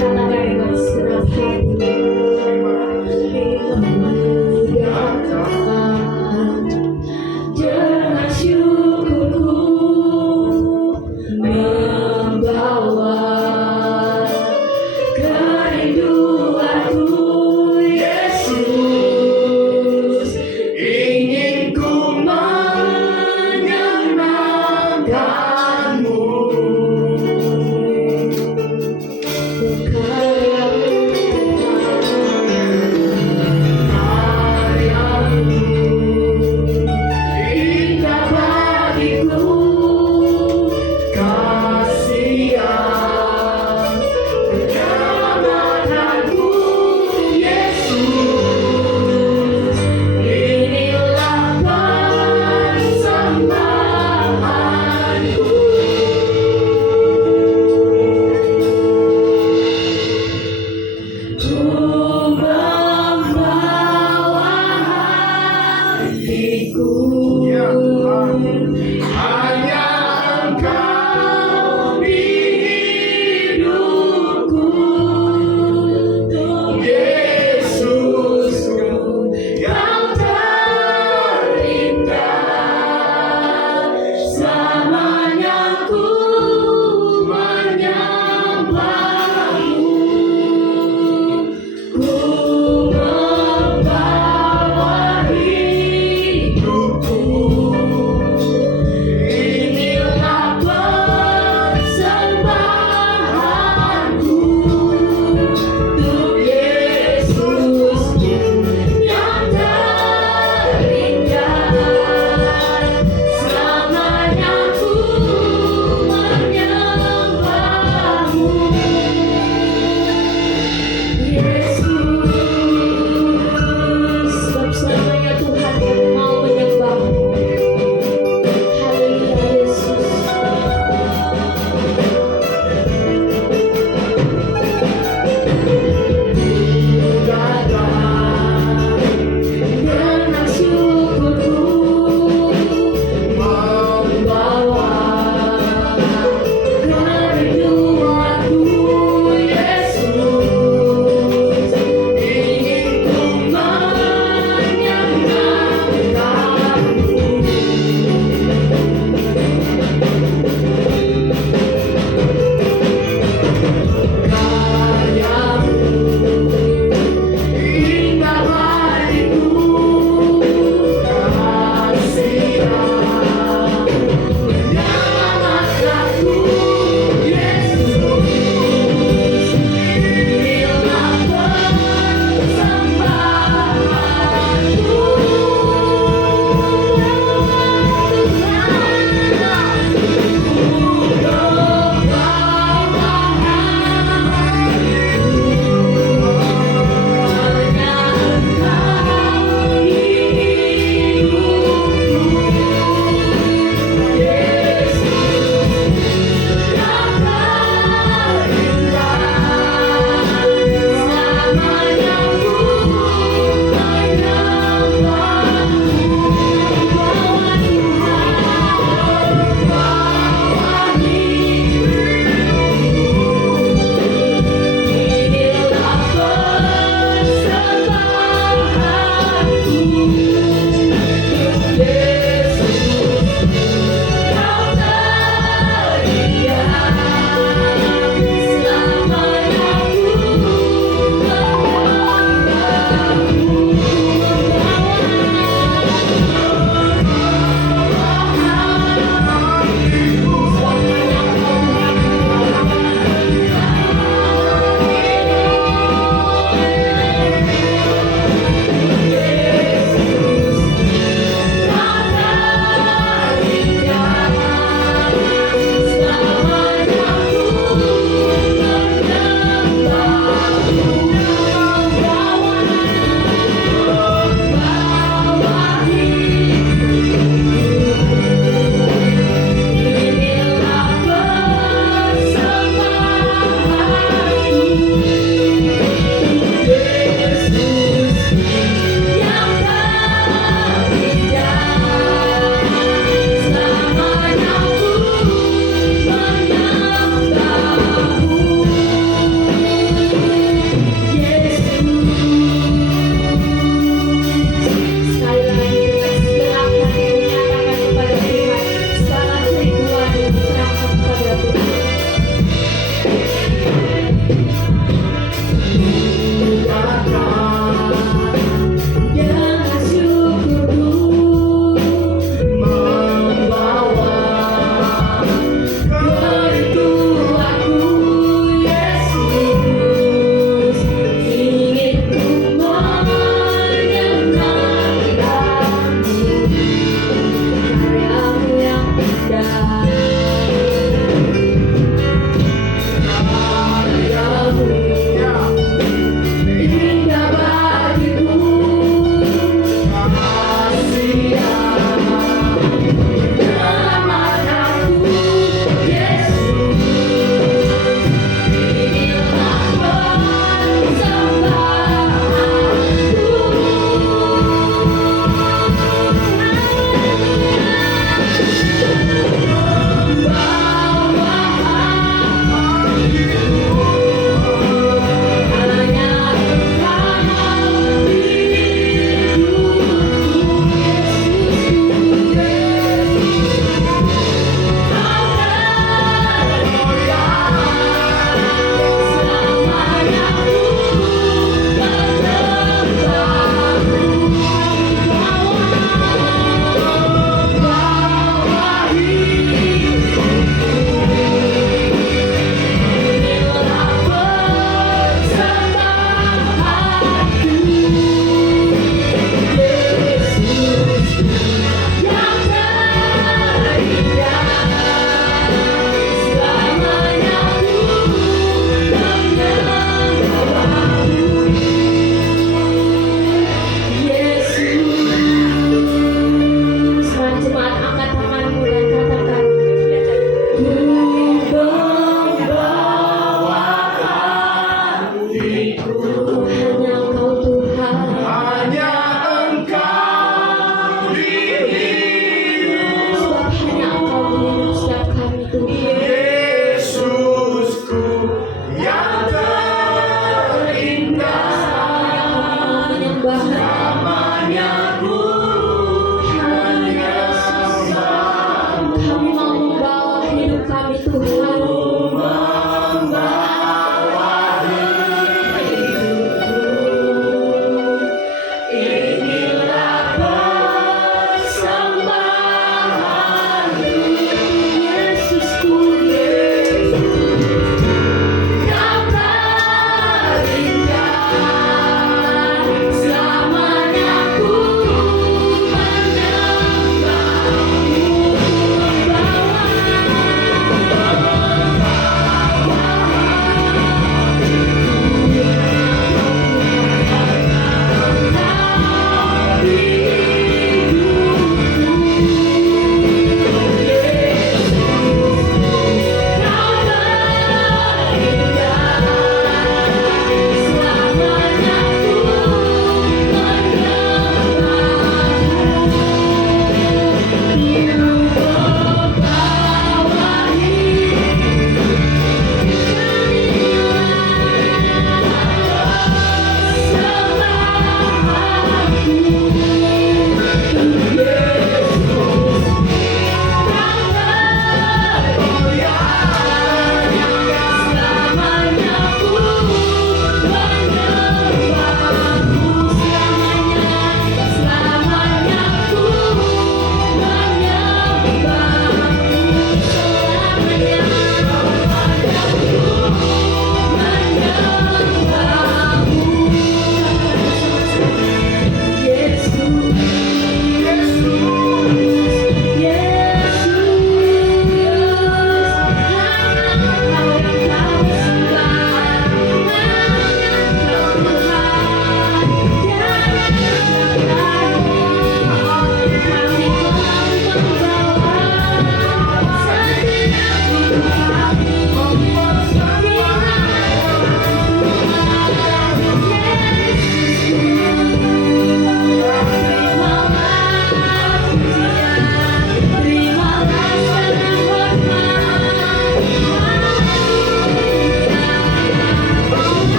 dengan segenap hati memuliakan dengan syukurku membawa kerinduanku Yesus, ingin ku menyenangkanmu. Bukan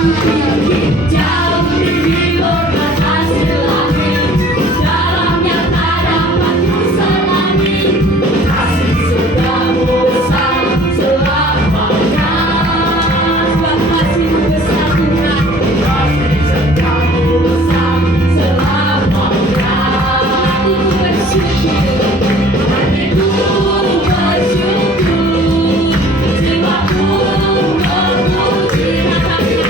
Jauh tinggi berbatasi langit, dalamnya tak dapat kusenangi. Kasih surgamu besar selamanya. Sebab kasihmu besar Tuhan, kasih surgamu besar selamanya. Hatiku bersyukur, hatiku bersyukur, jiwaku memuji namanya.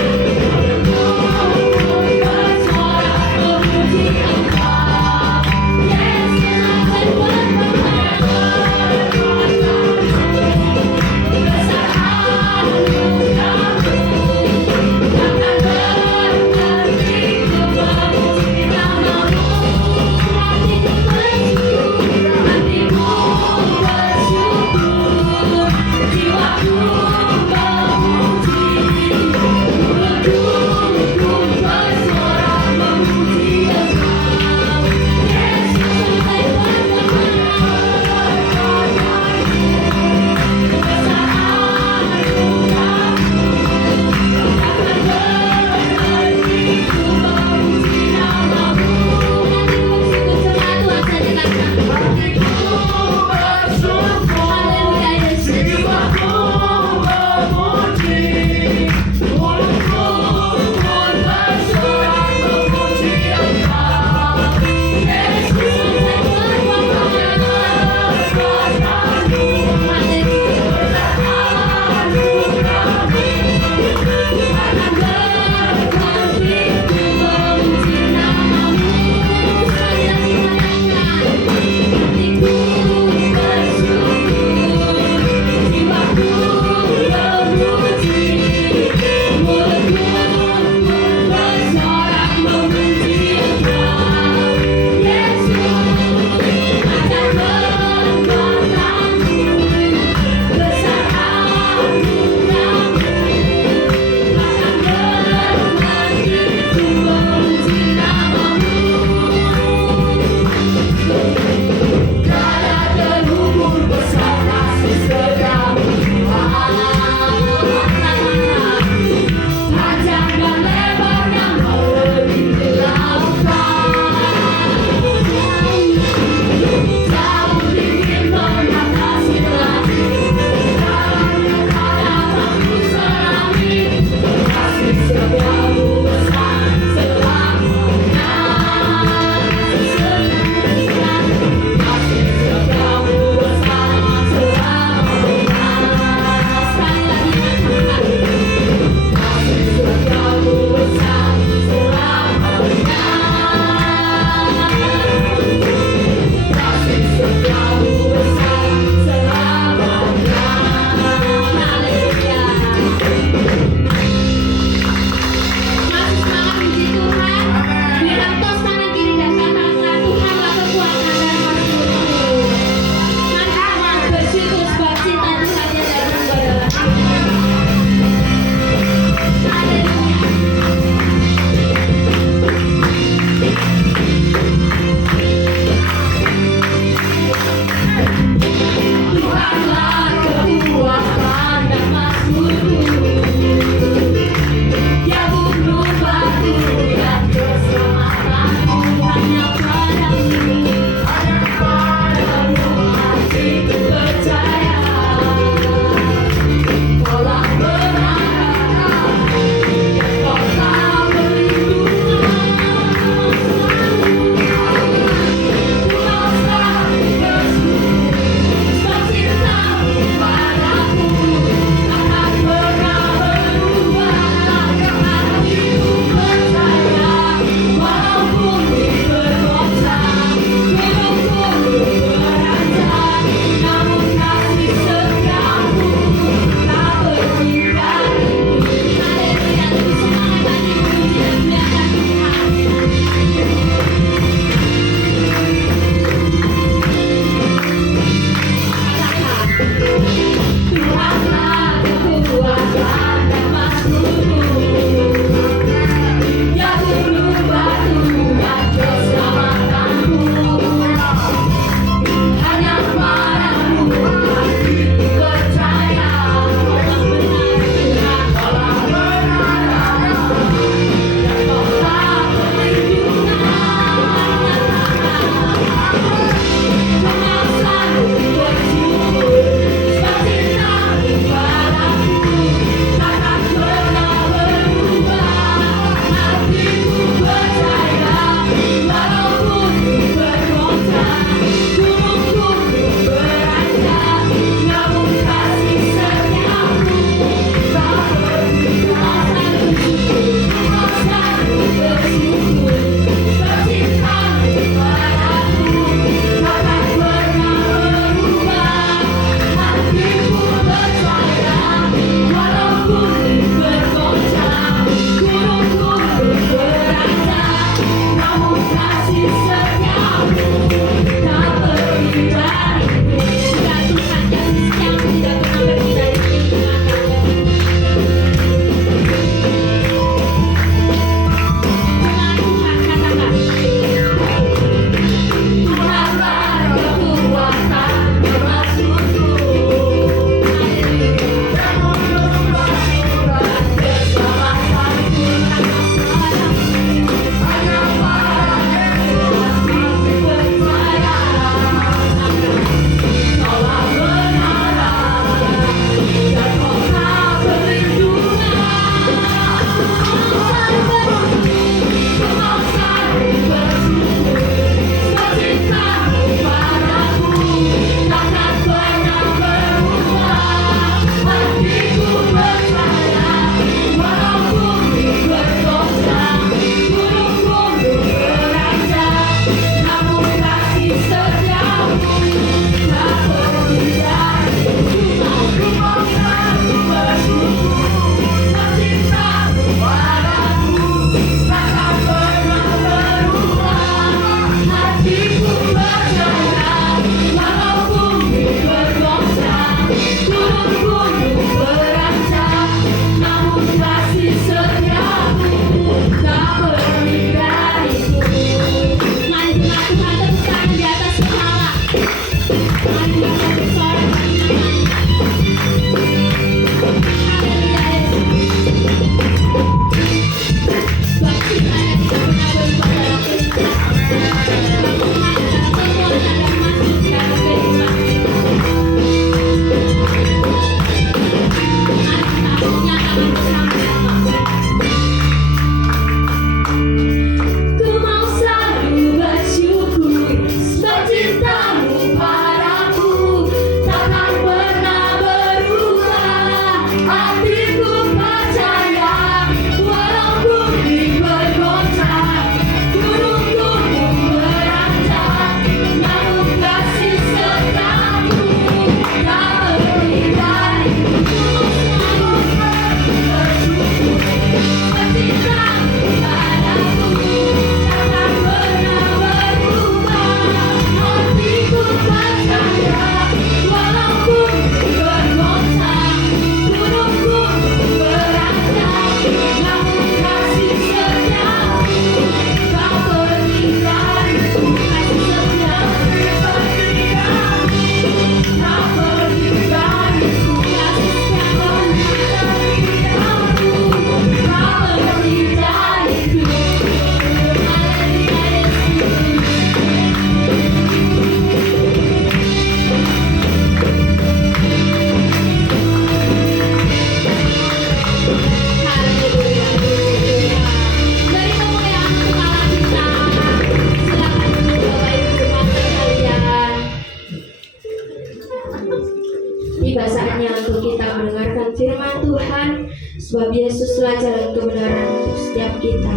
Sebab Yesuslah jalan kebenaran untuk setiap kita.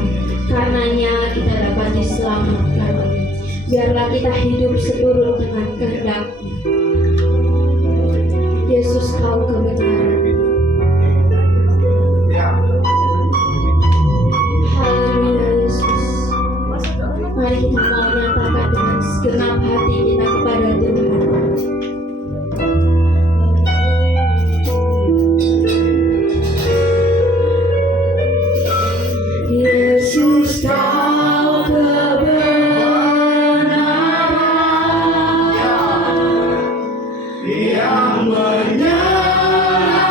Karenanya kita dapat diselamatkan. Biarlah kita hidup seturut dengan kehendak-Nya. Yesus, Kau kebenaran. Haleluya Yesus. Mari kita mau nyatakan dengan segenap hati kita kepada Tuhan. Yesus, Kau kebenaran yang menyerahkan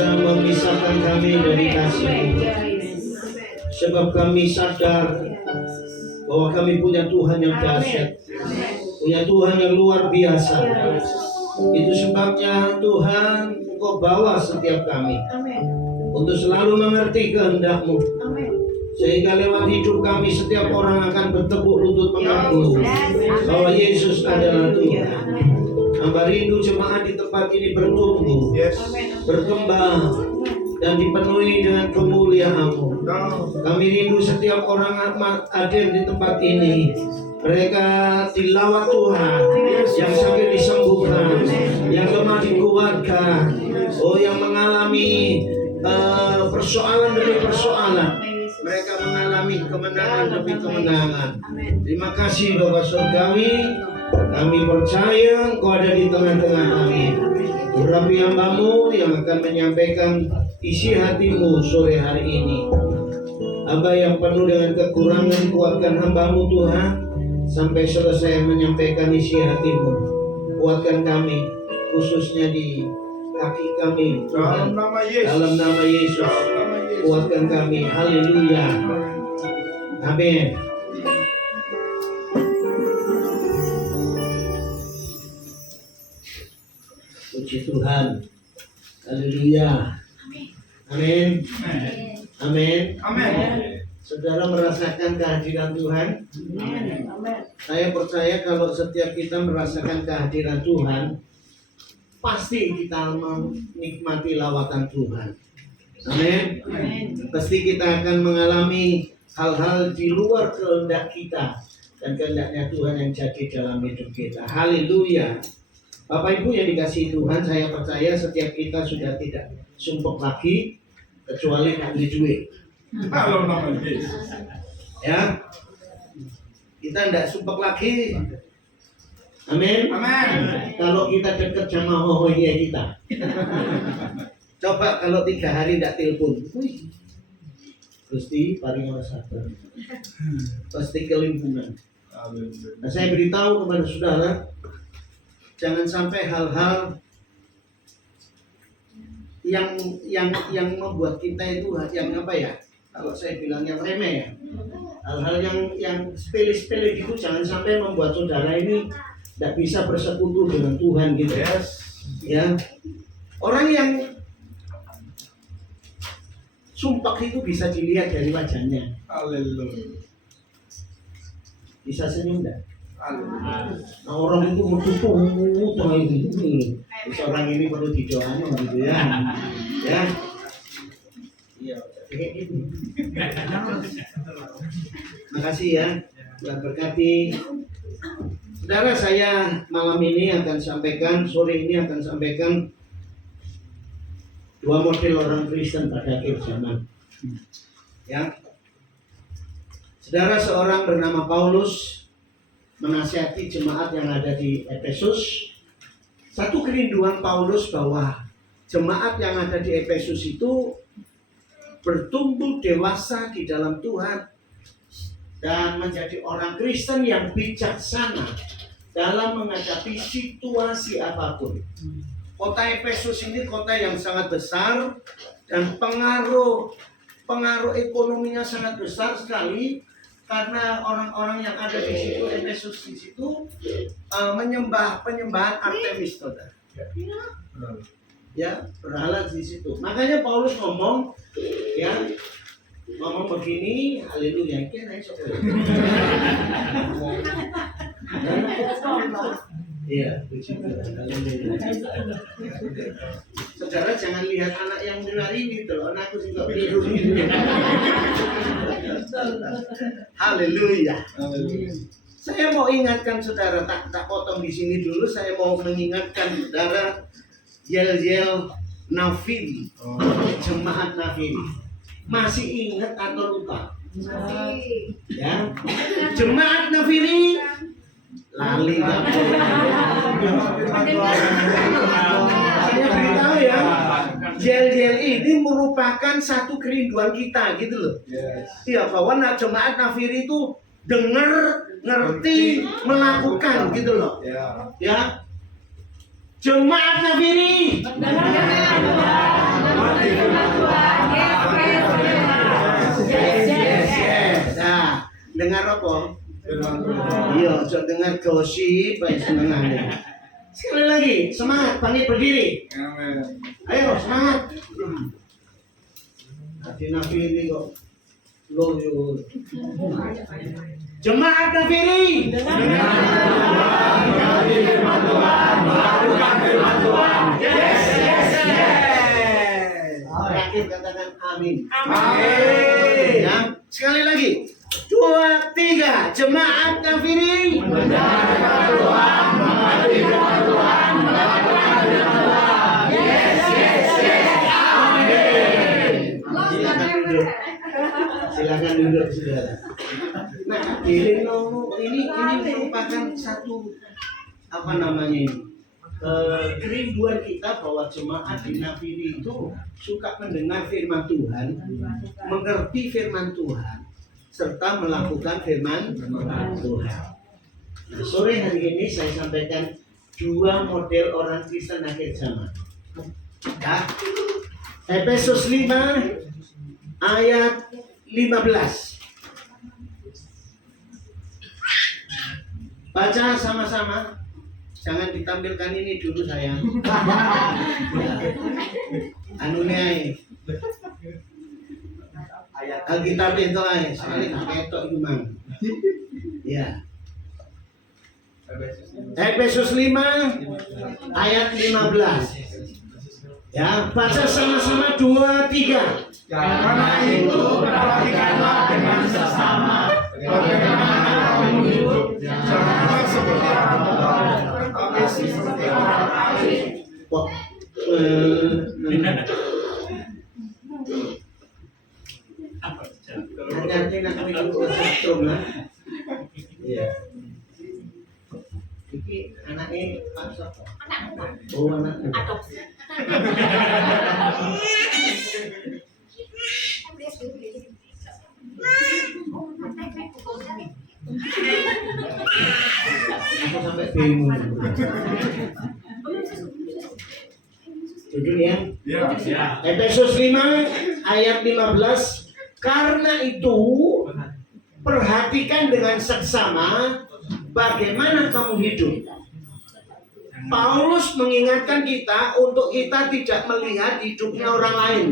bisa memisahkan kami dari kasih-Mu. Sebab kami sadar bahwa kami punya Tuhan yang dahsyat, punya Tuhan yang luar biasa. Itu sebabnya Tuhan, Engkau bawa setiap kami untuk selalu mengerti kehendak-Mu, sehingga lewat hidup kami setiap orang akan bertepuk lutut mengaku bahwa Yesus adalah Tuhan. Hamba rindu jemaat di tempat ini bertumbuh, berkembang, dan dipenuhi dengan kemuliaan-Mu. Kami rindu setiap orang hadir di tempat ini, mereka dilawat Tuhan, yang sakit disembuhkan, yang lemah dikuatkan, yang mengalami persoalan demi persoalan, mereka mengalami kemenangan demi kemenangan. Terima kasih Bapa Surgawi, kami percaya Engkau ada di tengah-tengah kami. Urapi hamba-Mu yang akan menyampaikan isi hati-Mu sore hari ini. Hamba yang penuh dengan kekurangan, kuatkan hamba-Mu Tuhan, sampai selesai menyampaikan isi hati-Mu. Kuatkan kami, khususnya di kaki kami Tuhan. Dalam nama Yesus, kuatkan kami. Haleluya. Amin. Puji Tuhan. Haleluya. Amin. Amin. Saudara merasakan kehadiran Tuhan? Saya percaya kalau setiap kita merasakan kehadiran Tuhan, pasti kita menikmati lawatan Tuhan. Amin. Pasti kita akan mengalami hal-hal di luar kehendak kita dan kehendaknya Tuhan yang jadi dalam hidup kita. Haleluya. Bapak Ibu yang dikasihi Tuhan, saya percaya setiap kita sudah tidak sumpek lagi kecuali ambil duit. Ya, kita tidak sumpek lagi. Amin. Kalau kita dekat sama hohonya kita. Coba kalau 3 hari tidak telepon, Gusti paling sabar, pasti kelimpungan. Nah, saya beritahu kepada saudara, jangan sampai hal-hal yang membuat kita itu yang apa ya? Kalau saya bilang yang remeh ya, hal-hal yang sepele-sepele gitu, jangan sampai membuat saudara ini tidak bisa bersekutu dengan Tuhan gitu. Ya, orang yang sumpah itu bisa dilihat dari wajahnya. Haleluya. Bisa senyum enggak? Nah, orang itu mendukung ini. Seorang ini perlu didoakan gitu ya. Ya. Iya, kayak gitu. Makasih ya. Tuhan berkati. Saudara, saya malam ini akan sampaikan, sore ini akan sampaikan 2 model orang Kristen pada akhir zaman. Ya. Saudara, seorang bernama Paulus menasihati jemaat yang ada di Efesus. Satu kerinduan Paulus bahwa jemaat yang ada di Efesus itu bertumbuh dewasa di dalam Tuhan dan menjadi orang Kristen yang bijaksana dalam menghadapi situasi apapun. Kota Efesus ini kota yang sangat besar dan pengaruh ekonominya sangat besar sekali. Karena orang-orang yang ada di situ, Efesus di situ, penyembahan Artemis, saudara. Ya, berhala di situ. Makanya Paulus ngomong begini, haleluya. Iya, puji Tuhan. Haleluya. Saudara jangan lihat anak yang dengar ini tuh, anakku juga biru gitu. Haleluya. Saya mau ingatkan saudara, tak potong di sini dulu. Saya mau mengingatkan saudara Yel Nafiri, jemaat Nafiri. Masih ingat atau lupa? Masih. Ya, jemaat Nafiri lali nggak? Saya beritahu ya, Yel ini merupakan satu kerinduan kita gitu loh. Iya, bahwa jemaat Nafiri itu dengar, ngerti, melakukan gitu loh. Ya, jemaat Nafiri banget gosip, baik senengannya. Sekali lagi, semangat, bangkit berdiri. Ayo, semangat. Hati Nafiri kok loyo. Jemaat Nafiri. Terakhir katakan amin. Amin. Ya, sekali lagi. 2, 3, jemaat Nafiri. Silakan duduk saudara. Nah, ini merupakan satu kerinduan kita bahwa jemaat di Nafiri itu suka mendengar firman Tuhan, mengerti firman Tuhan, serta melakukan firman Tuhan. Nah, sore hari ini saya sampaikan 2 model orang Kristen akhir zaman. Ya. Efesus 5 ayat 15. Baca sama-sama. Jangan ditampilkan ini dulu sayang. Ya. Anunya Alkitab itu aja. Sekali ketok gimana? Ya. Efesus 5 ayat 15. Ya, baca sama-sama 2, 3. Karena itu perhatikanlah dengan sesama bagaimana kamu hidup, jangan seperti orang bebal, tapi seperti orang arif. Hati-hati nak minum setrum lah. Iya. Iki anaknya Pak Sopo. Oh anaknya. Aku sampai bingung. Duduk ya. Efesus 5 ayat 15. Karena itu perhatikan dengan seksama bagaimana kamu hidup. Paulus mengingatkan kita untuk kita tidak melihat hidupnya orang lain,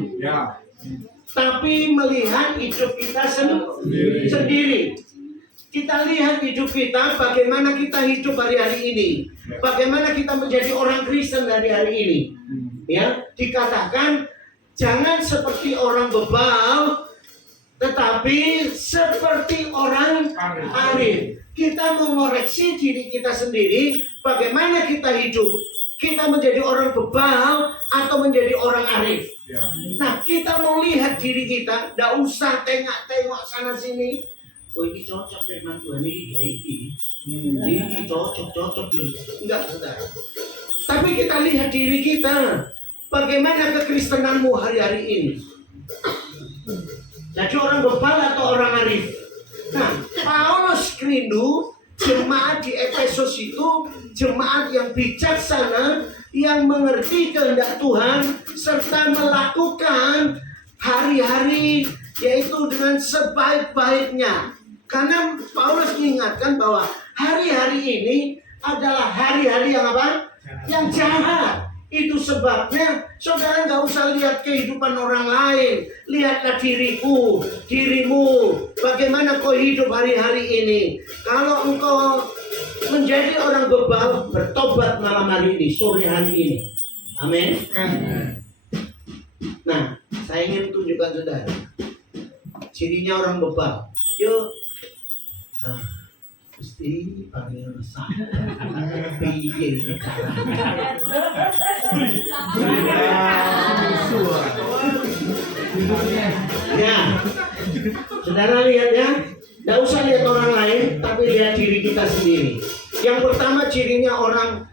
tapi melihat hidup kita sendiri. Kita lihat hidup kita, bagaimana kita hidup hari-hari ini, bagaimana kita menjadi orang Kristen hari-hari ini. Ya, dikatakan jangan seperti orang bebal, tetapi seperti orang arif. Kita mengoreksi diri kita sendiri, bagaimana kita hidup. Kita menjadi orang bebal atau menjadi orang arif. Nah, kita mau lihat diri kita, tidak usah tengok-tengok sana sini. Oh, ini cocok dengan Tuhan ini. Ini cocok ini. Enggak, saudara. Tapi kita lihat diri kita, bagaimana kekristenanmu hari-hari ini. Jadi orang bebal atau orang arif. Nah, Paulus rindu jemaat di Efesus itu jemaat yang bijaksana, yang mengerti kehendak Tuhan, serta melakukan hari-hari yaitu dengan sebaik-baiknya. Karena Paulus mengingatkan bahwa hari-hari ini adalah hari-hari yang apa? Yang jahat. Itu sebabnya saudara nggak usah lihat kehidupan orang lain. Lihatlah dirimu. Bagaimana kau hidup hari-hari ini. Kalau engkau menjadi orang bebal, bertobat malam hari ini, sore hari ini. Amin. Nah, saya ingin tunjukkan saudara cirinya orang bebal. Yuk. Gusti panggil resah. Piye ya, saudara lihat ya. Tidak usah lihat orang lain, tapi lihat diri kita sendiri. Yang pertama cirinya orang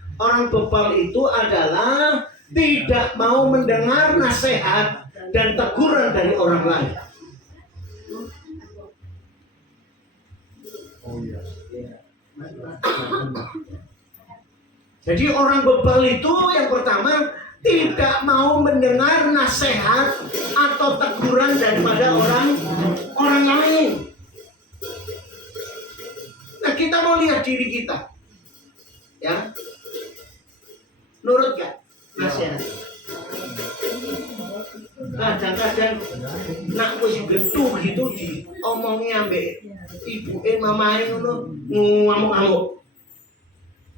bebal itu adalah tidak mau mendengar nasihat dan teguran dari orang lain. Jadi orang bebal itu yang pertama tidak mau mendengar nasihat atau teguran daripada orang lain. Nah, kita mau lihat diri kita. Ya, nurut gak nasihat? Kadang-kadang nak wis gedung gitu diomongi ambek ibuke mamae ngono ngamuk-ngamuk.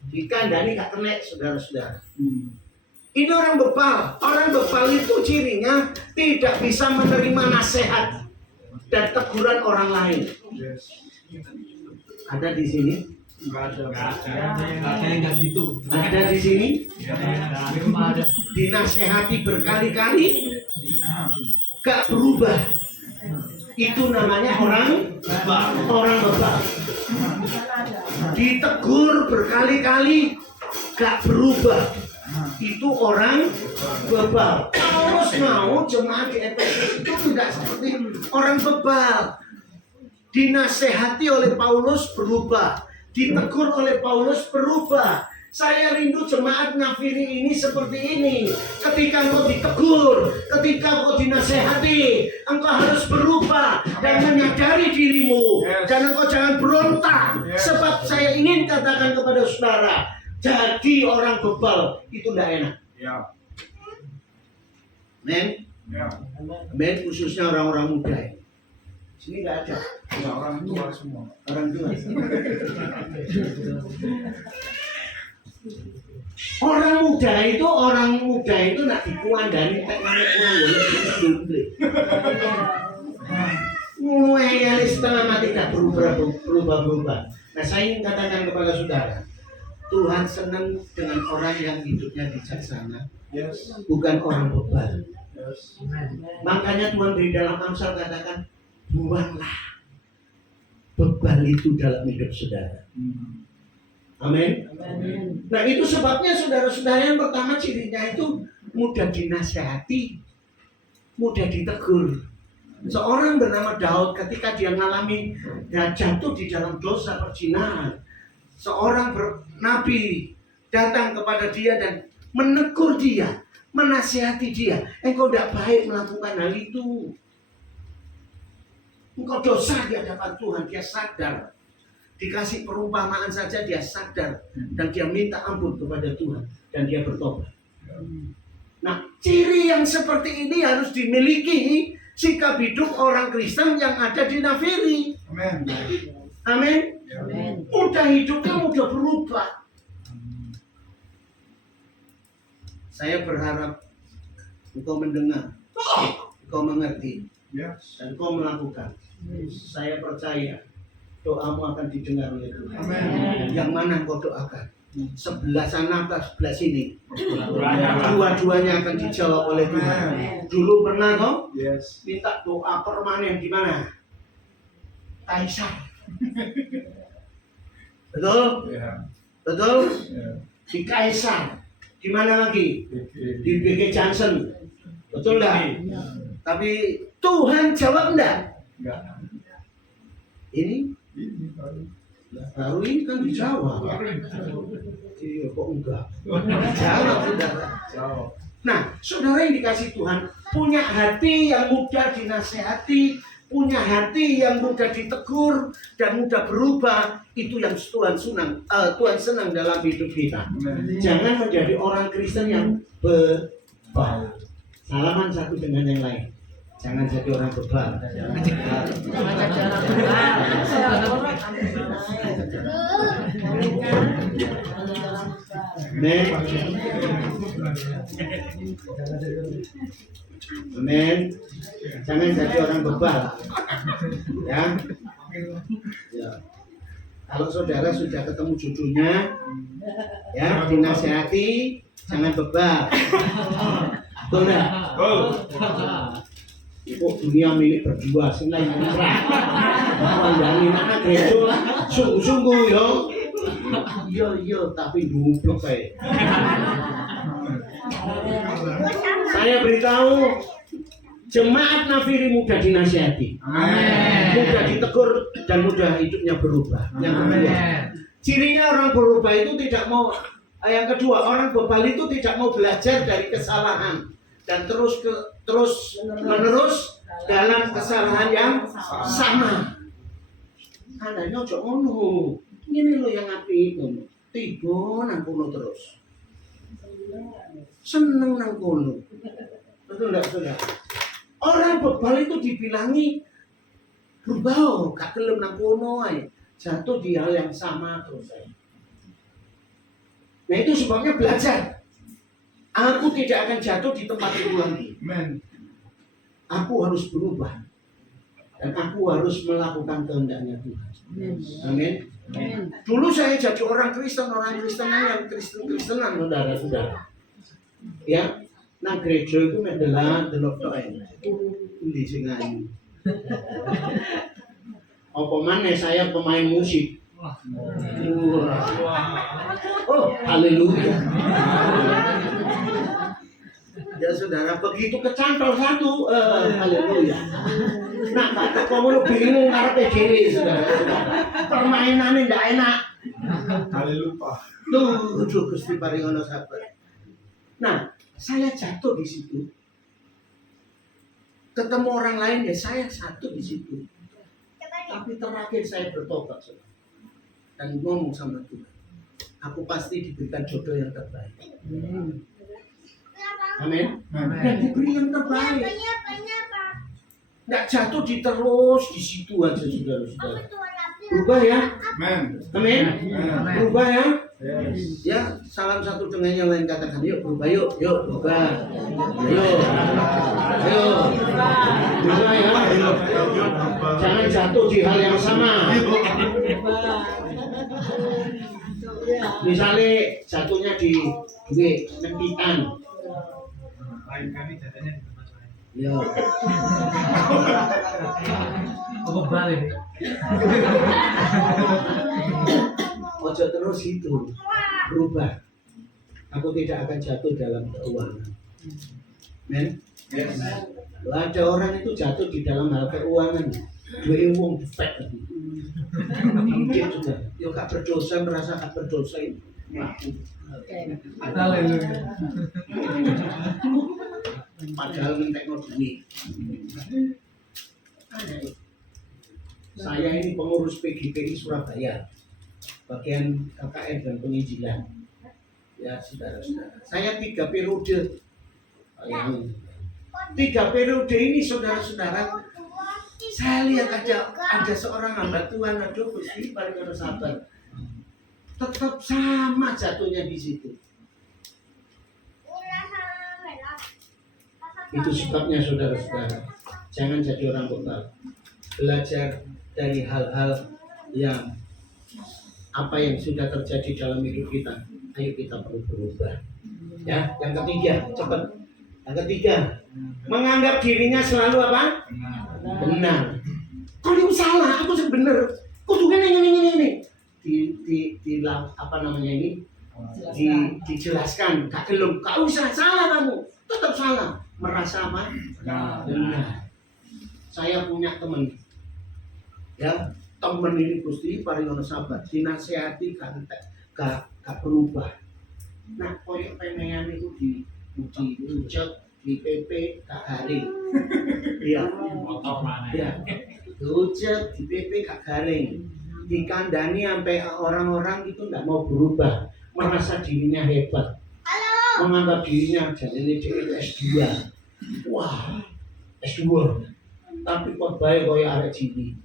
Dikandani gak kena, saudara-saudara. Ini orang bebal. Orang bebal itu cirinya tidak bisa menerima nasihat dan teguran orang lain. Ada di sini? Ada gitu. Ada di sini? Dinasehati berkali-kali, gak berubah. Itu namanya orang bebal. Ditegur berkali-kali, gak berubah. Itu orang bebal. Paulus mau jemaat di Efesus itu tidak seperti orang bebal. Dinasehati oleh Paulus berubah, ditegur oleh Paulus berubah. Saya rindu jemaat Nafiri ini seperti ini. Ketika engkau ditegur, ketika engkau dinasehati, engkau harus berubah dan menyadari dirimu. Dan engkau jangan berontak. Sebab saya ingin katakan kepada saudara, jadi orang bebal itu tidak enak. Men, men khususnya orang-orang muda. Sini nggak ada. Orang tua semua. Orang tua. Orang muda itu nak dikuandani tek manek kurang boleh. Mulai setengah mati tak berubah. Nah, saya ingin katakan kepada saudara, Tuhan senang dengan orang yang hidupnya bijaksana, bukan orang bebal. Makanya Tuhan di dalam Amsal katakan, buanglah bebal itu dalam hidup saudara. Amin. Nah, itu sebabnya saudara-saudara yang pertama cirinya itu mudah dinasihati, mudah ditegur. Seorang bernama Daud ketika dia mengalami jatuh di dalam dosa perzinahan, seorang nabi datang kepada dia dan menegur dia, menasihati dia. Engkau tidak baik melakukan hal itu. Engkau dosa di hadapan Tuhan. Dia sadar. Dikasih perumpamaan saja dia sadar. Dan dia minta ampun kepada Tuhan. Dan dia bertobat. Nah, ciri yang seperti ini harus dimiliki sikap hidup orang Kristen yang ada di Nafiri. Amin. Mudah hidupnya mudah berubah. Saya berharap engkau mendengar, engkau mengerti, dan engkau melakukan. Saya percaya doamu akan didengar oleh Tuhan. Yang mana engkau doakan? Sebelah sana atau sebelah sini, dua-duanya akan dijawab oleh Tuhan. Dulu pernah kok minta doa permanen di mana? Kaisar. Betul? Betul? Di Kaisar. Di mana lagi? Di BG Johnson. Betul enggak? Tapi Tuhan jawab enggak? Ini baru ini kan dijawab. Iya, kok enggak? Jawab, saudara. Nah, saudara yang dikasih Tuhan punya hati yang mudah dinasehati, punya hati yang mudah ditegur dan mudah berubah. Itu yang Tuhan senang dalam hidup kita. Jangan menjadi orang Kristen yang bebal. Salaman satu dengan yang lain. Jangan jadi orang bebal. Amin. Jangan jadi orang bebal. Ya. Kalau saudara sudah ketemu jodohnya, ya dinasehati, jangan bebal. Betul enggak? Kok dunia milik berdua, senang mesra. Mandani anak gereja sungguh-sungguh yo. Iya, tapi goblok kayak. Saya beritahu, jemaat Nafiri mudah dinasihati, mudah ditegur dan mudah hidupnya berubah. Yang kedua, cirinya orang berubah itu tidak mau. Yang kedua, orang bebal itu tidak mau belajar dari kesalahan dan terus menerus dalam kesalahan yang sama. Andanya ojo ngono. Ini lo yang apik ngono. tiba nang kono terus. Seneng nang kono. Betul enggak, Saudara? Orang bebal itu dibilangi berbau, gak gelem nang kono ae. Jatuh di hal yang sama terus ae. Nah itu sebabnya belajar. Aku tidak akan jatuh di tempat itu lagi. Amen. Aku harus berubah. Dan aku harus melakukan kehendaknya Tuhan. Amin. Dulu saya jadi orang Kristenan yang Kristen-Kristenan, saudara-saudara. Ya, nang gereja itu mendelah delok tok ae. Endi sing ngani. Apa maneh saya pemain musik. Wah. Oh, haleluya. Ya saudara, begitu kecantol satu, haleluya. Nah, kata kamu bingung karepe dhewe, saudara. Permainannya ndak enak. Haleluya. Tuh, Gusti paringono sabar. Nah, saya jatuh di situ. Ketemu orang lain ya saya jatuh di situ. Tapi terakhir saya bertobat, saudara. Dan ngomong sama Tuhan, aku pasti diberikan jodoh yang terbaik. Amin. Dan diberi yang terbaik. Nggak jatuh di terus di situ aja, saudara-saudara. Berubah ya. Amen. Amin. Berubah ya. Yes. Ya, salam satu dengan yang lain katakan, yuk berubah yuk, berubah. Ayo. Berubah ya. Jangan jatuh di hal yang sama. Misalnya jatuhnya di duit, ngekitan. Lain kali jatuhnya di tempat lain. Ya. Kok balik? Ojo terus itu berubah. Aku tidak akan jatuh dalam keuangan. Men? Yes. Ada orang itu jatuh di dalam hal keuangan. Dua uang defek. Mungkin juga. Yo gak berdosa merasa gak berdosa itu. Haleluya. Padahal mentekno duit. Saya ini pengurus PGPI Surabaya, bagian KKN dan penginjilan. Ya, saudara-saudara. Saya 3 periode. Yang 3 periode ini, saudara-saudara, saya lihat ada seorang hamba Tuhan, aduh Gusti paling sabar. Tetap sama jatuhnya di situ. Itu sebabnya saudara-saudara, jangan jadi orang bebal. Belajar dari hal-hal yang apa yang sudah terjadi dalam hidup kita. Ayo kita perlu berubah. Ya, yang ketiga, cepat. Yang ketiga, menganggap dirinya selalu apa? Benar. Kalau salah, aku benar. Kudu ini. Di apa namanya ini? Dijelaskan. Gak gelem, gak usah salah kamu. Tetap salah. Merasa apa? Benar. Saya punya teman. Ya, teman ini Gusti paringono sabar, dinasihati gak berubah. Nah, koyo pengen itu diucap, di PP gak garing. Iya. Motor mana? Iya. Diucap, di PP gak garing. Dikandani sampai orang-orang itu nggak mau berubah, merasa dirinya hebat. Menganggap dirinya jadi S2. Wah, S2. Tapi kok baik koyo arek cilik.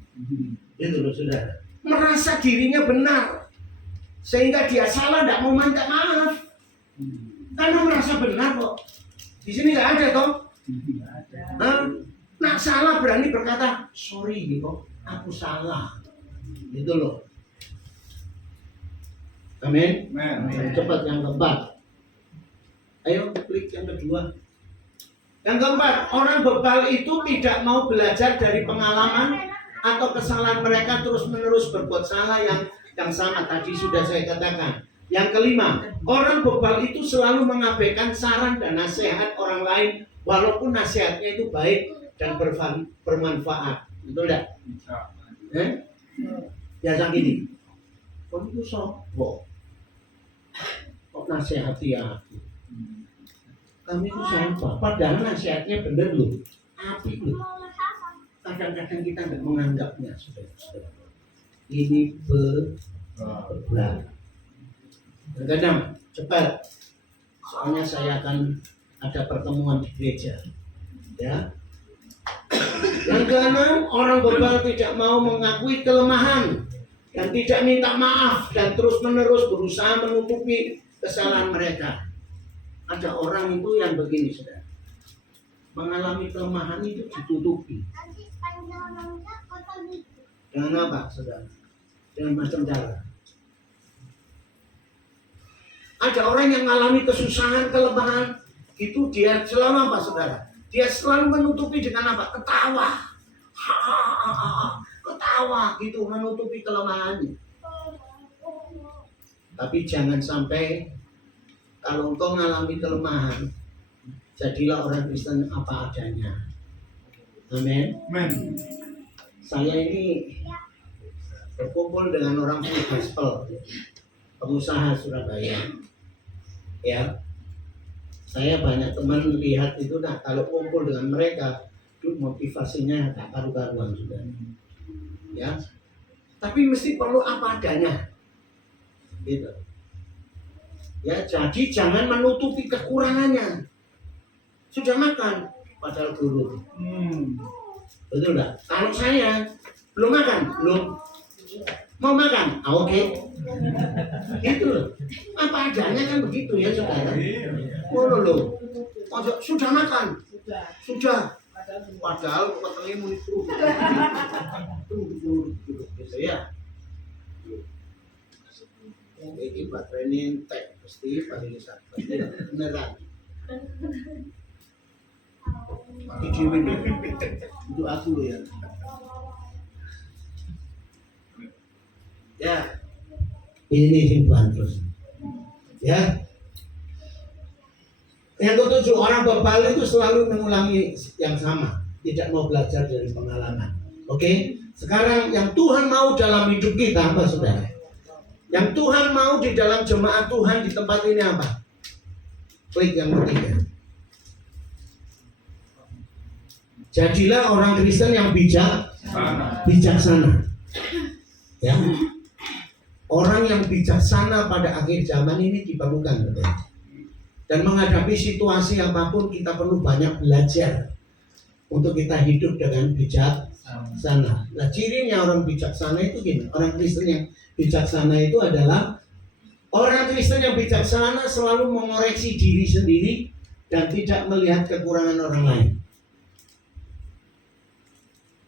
Itu loh saudara, merasa dirinya benar sehingga dia salah tidak mau minta maaf karena merasa benar kok. Di sini nggak ada toh. Nah salah berani berkata sorry gitu, aku salah. Gitu loh. Amin. Cepat yang keempat. Ayo klik yang kedua. Yang keempat, orang bebal itu tidak mau belajar dari pengalaman atau kesalahan mereka, terus-menerus berbuat salah yang sama tadi sudah saya katakan. Yang kelima, orang bebal itu selalu mengabaikan saran dan nasihat orang lain walaupun nasihatnya itu baik dan bermanfaat. Betul tidak? Biasa gini, kok itu sopo? Kok nasihati aku? Kami itu siapa? Padahal nasihatnya benar loh. Apik loh. Kadang-kadang kita nggak menganggapnya, saudara-saudara. Ini berbeda. Yang keenam, cepat. Soalnya saya akan ada pertemuan di gereja. Ya. Yang keenam, orang bebal tidak mau mengakui kelemahan dan tidak minta maaf dan terus-menerus berusaha menutupi kesalahan mereka. Ada orang itu yang begini, saudara. Mengalami kelemahan itu ditutupi. Dengan apa, saudara? Dengan macam cara. Ada orang yang mengalami kesusahan, kelemahan, itu dia selalu apa, saudara? Dia selalu menutupi dengan apa? Ketawa. Ketawa gitu, menutupi kelemahannya. Tapi jangan sampai kalau engkau mengalami kelemahan, jadilah orang Kristen apa adanya. Amin. Amen. Saya ini berkumpul dengan orang full gospel, pengusaha Surabaya. Ya, saya banyak teman lihat itu, nah kalau kumpul dengan mereka, itu motivasinya tak karu-karuan sudah. Ya, tapi mesti perlu apa adanya, gitu. Ya, jadi jangan menutupi kekurangannya. Sudah makan, padahal guru. Betul nggak? Kalau saya belum makan, belum mau makan, oke. Gitu loh. Apa adanya kan begitu ya saudara. Oh loh. Sudah makan, sudah. Padahal ketemu itu. Gitu ya. Ini baterai ini entek, pasti pariwisata. Beneran. Pakai ciwin itu aku loh ya. Ya, ini simpan terus. Ya. Yang ketujuh, orang bebal itu selalu mengulangi yang sama, tidak mau belajar dari pengalaman. Oke? Sekarang yang Tuhan mau dalam hidup kita apa, saudara? Yang Tuhan mau di dalam jemaat Tuhan di tempat ini apa? Klik yang ketiga. Jadilah orang Kristen yang bijaksana. Ya. Orang yang bijaksana pada akhir zaman ini diperlukan, betul. Dan menghadapi situasi apapun kita perlu banyak belajar untuk kita hidup dengan bijaksana. Nah, cirinya orang bijaksana itu gini, orang Kristen yang bijaksana itu adalah orang Kristen yang bijaksana selalu mengoreksi diri sendiri dan tidak melihat kekurangan orang lain.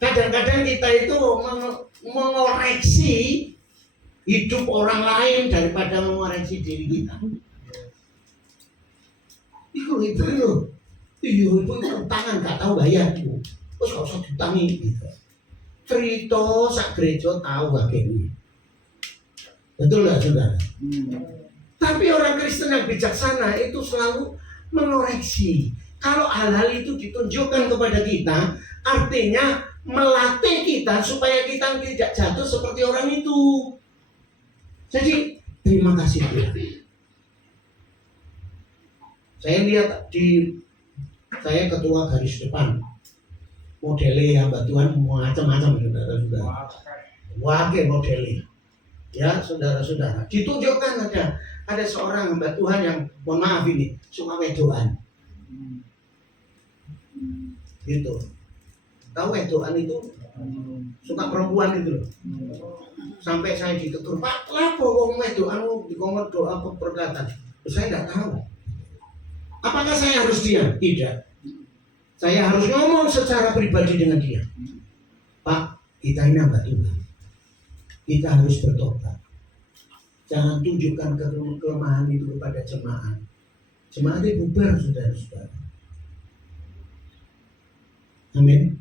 Kadang-kadang kita itu mengoreksi hidup orang lain daripada mengoreksi diri kita. Itu loh. Itu tangan gak tahu bayar. Terus gak usah ditangi gitu. Cerita sak gereja tahu bagaimana. Betul gak saudara? Tapi orang Kristen yang bijaksana itu selalu mengoreksi. Kalau hal-hal itu ditunjukkan kepada kita, artinya melatih kita supaya kita tidak jatuh seperti orang itu. Jadi terima kasih Tuhan. Saya lihat saya ketua garis depan, modelnya hamba Tuhan macam-macam saudara-saudara. Wakil modelnya, ya saudara-saudara. Ditunjukkan ada seorang hamba Tuhan yang mohon maaf ini suka wedoan, gitu. Tahu wedoan itu suka perempuan itu loh. Sampai saya ditegur, Pak, lapo wong wedoan dikongkon doa perkataan. Saya nggak tahu. Apakah saya harus diam? Tidak. Saya harus ngomong secara pribadi dengan dia. Pak, kita ini hamba Tuhan. Kita harus bertobat. Jangan tunjukkan kelemahan itu kepada jemaat. Jemaat itu bubar, saudara-saudara. Amin.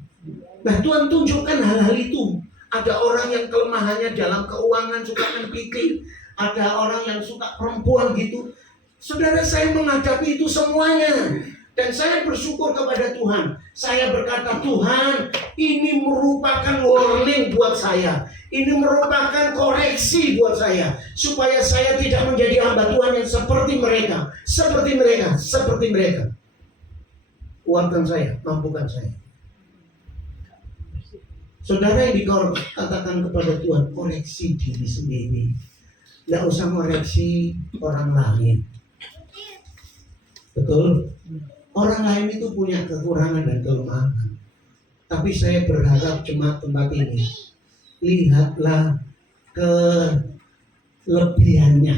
Nah, Tuhan tunjukkan hal-hal itu. Ada orang yang kelemahannya dalam keuangan suka menpikir. Ada orang yang suka perempuan gitu. Saudara, saya menghadapi itu semuanya. Dan saya bersyukur kepada Tuhan. Saya berkata, Tuhan, ini merupakan warning buat saya. Ini merupakan koreksi buat saya. Supaya saya tidak menjadi hamba Tuhan yang seperti mereka. Seperti mereka. Seperti mereka. Kuatkan saya, mampukan saya. Saudara yang dikatakan kepada Tuhan, koreksi diri sendiri. Nggak usah ngoreksi orang lain. Betul? Orang lain itu punya kekurangan dan kelemahan. Tapi saya berharap jemaat tempat ini, lihatlah kelebihannya,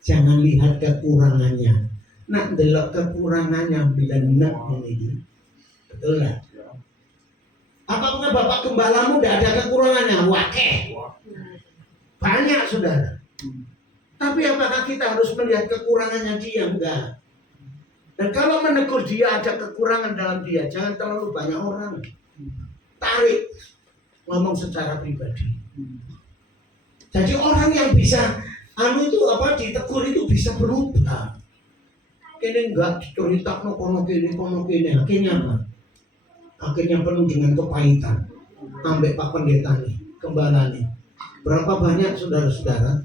jangan lihat kekurangannya. Nak delok kekurangannya bila nak ini, betul lah. Apakah Bapak Gembalamu tidak ada kekurangannya? Wakeh, banyak saudara. Tapi apakah kita harus melihat kekurangannya dia? Enggak. Dan kalau menegur dia ada kekurangan dalam dia, jangan terlalu banyak orang. Tarik, ngomong secara pribadi. Jadi orang yang bisa ditegur itu bisa berubah. Kini enggak cerita kono kini. Akhirnya apa? Akhirnya penuh dengan kepahitan. Ambek Pak Pendeta nih, gembala nih. Berapa banyak saudara-saudara?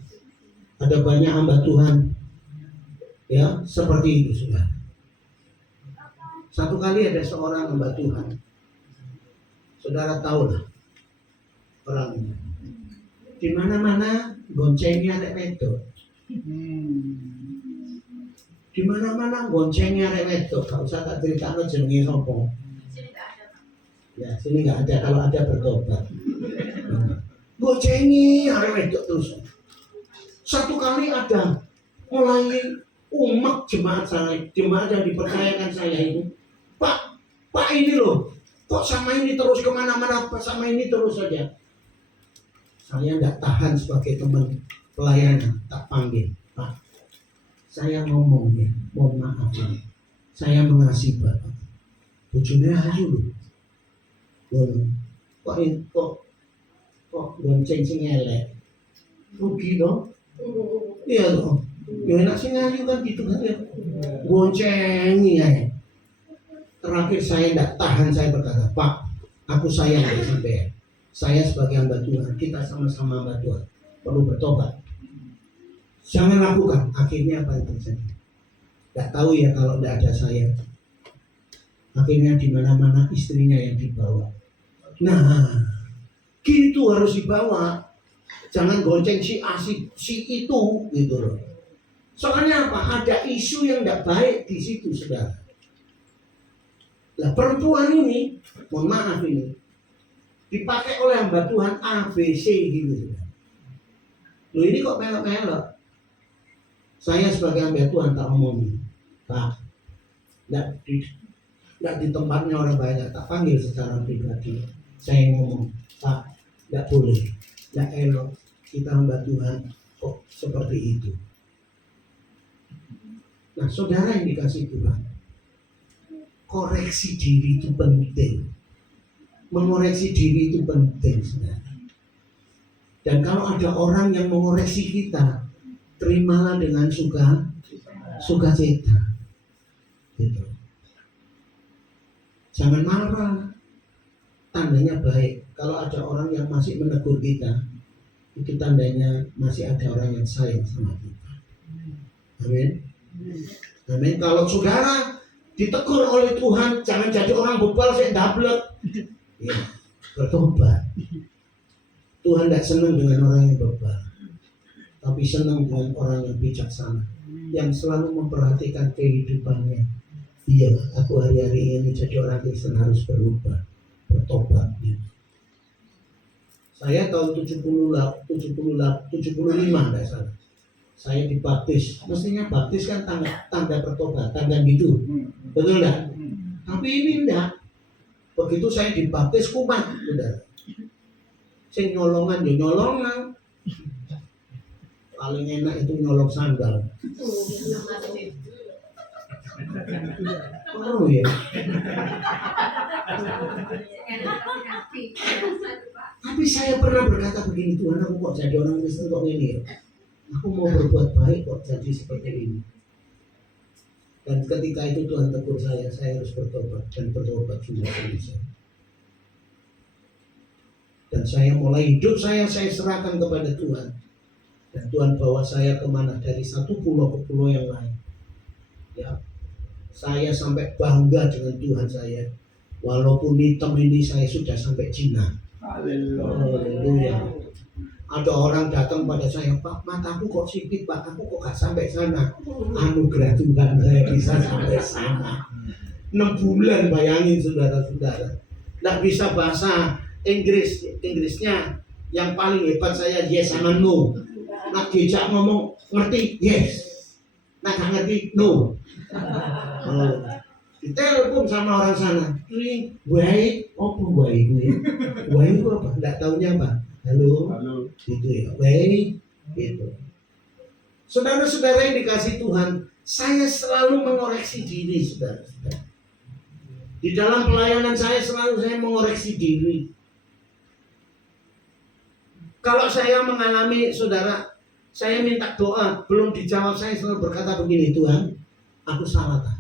Ada banyak hamba Tuhan, ya seperti itu saudara. Satu kali ada seorang hamba Tuhan, saudara tahu lah orangnya. Di mana-mana goncengnya arek wedok. Di mana-mana goncengnya arek wedok. Gak usah tak ceritakan jenenge sapa. Ya sini nggak ada, kalau ada bertobat. Goncengi arek wedok terus. Satu kali ada mulai umat jemaat yang dipercayakan saya itu. Pak ini loh, kok sama ini terus kemana-mana, sama ini terus saja. Saya nggak tahan sebagai teman pelayanan, tak panggil, Pak. Saya ngomong ya, mohon maaf ya. Saya mengasihi Bapak. Bojone ayu loh. Kok gonceng sing elek. Rugi dong. Iya dong. Ya enak sing ayu kan gitu kan ya. Goncengi ya. Terakhir saya tidak tahan, saya berkata, Pak, aku sayang dari sampean. Saya sebagai hamba Tuhan, kita sama-sama hamba Tuhan, perlu bertobat. Jangan lakukan. Akhirnya apa yang terjadi? Tidak tahu ya kalau tidak ada saya. Akhirnya di mana-mana istrinya yang dibawa. Nah, gitu harus dibawa. Jangan gonceng si A, si itu, gitu loh. Soalnya apa? Ada isu yang tidak baik di situ, saudara. Lah perempuan ini, mohon maaf ini, dipakai oleh hamba Tuhan ABC gitu. Loh ini kok melok-melok. Saya sebagai hamba Tuhan tak omongin, Pak, tidak di tempatnya orang banyak, tak panggil secara pribadi. Saya ngomong, Pak, tidak boleh, tidak elok kita hamba Tuhan kok seperti itu. Nah, saudara yang dikasih Tuhan, koreksi diri itu penting. Mengoreksi diri itu penting, saudara. Dan kalau ada orang yang mengoreksi kita, terimalah dengan sukacita. Gitu. Jangan marah. Tandanya baik. Kalau ada orang yang masih menegur kita, itu tandanya masih ada orang yang sayang sama kita. Amin. Amin. Kalau saudara ditegur oleh Tuhan, jangan jadi orang bebal saya dablek. Ya, bertobat. Tuhan tidak senang dengan orang yang bebal, tapi senang dengan orang yang bijaksana, yang selalu memperhatikan kehidupannya. Iya, aku hari-hari ini jadi orang Kristen harus berubah, bertobat. Ya. Saya tahun 75 enggak salah. Saya dibaptis. Mestinya baptis kan tanda pertobatan kan gitu. Betul enggak? Tapi ini enggak. Begitu saya dibaptis kumat, saudara. Sing nyolongan ya nyolongan. Paling enak itu nyolong sandal. Oh ya. Tapi saya pernah berkata begini, Tuhan, aku kok jadi orang Kristen kok ini ya? Aku mau berbuat baik kok jadi seperti ini. Dan ketika itu Tuhan tegur saya harus bertobat dan bertobat juga bisa. Dan saya mulai hidup saya serahkan kepada Tuhan. Dan Tuhan bawa saya kemana, dari satu pulau ke pulau yang lain. Ya, saya sampai bangga dengan Tuhan saya. Walaupun hitam ini saya sudah sampai Cina. Haleluya. Ada orang datang pada saya, Pak, mataku kok sipit, Pak, aku kok gak sampai sana. Anugerah Tuhan saya bisa sampai sana. 6 bulan, bayangin saudara-saudara. Nggak bisa bahasa Inggrisnya. Yang paling hebat saya yes sama no. Nak dijak ngomong ngerti yes, nak gak ngerti no. Ditelepon sama orang sana, why, apa why itu ya? Why itu apa? Nggak taunya apa? Halo, gitu ya, why, gitu. Saudara-saudara yang dikasih Tuhan, saya selalu mengoreksi diri, saudara-saudara. Di dalam pelayanan saya selalu saya mengoreksi diri. Kalau saya mengalami, saudara, saya minta doa, belum dijawab, saya selalu berkata begini, Tuhan, aku salah tak?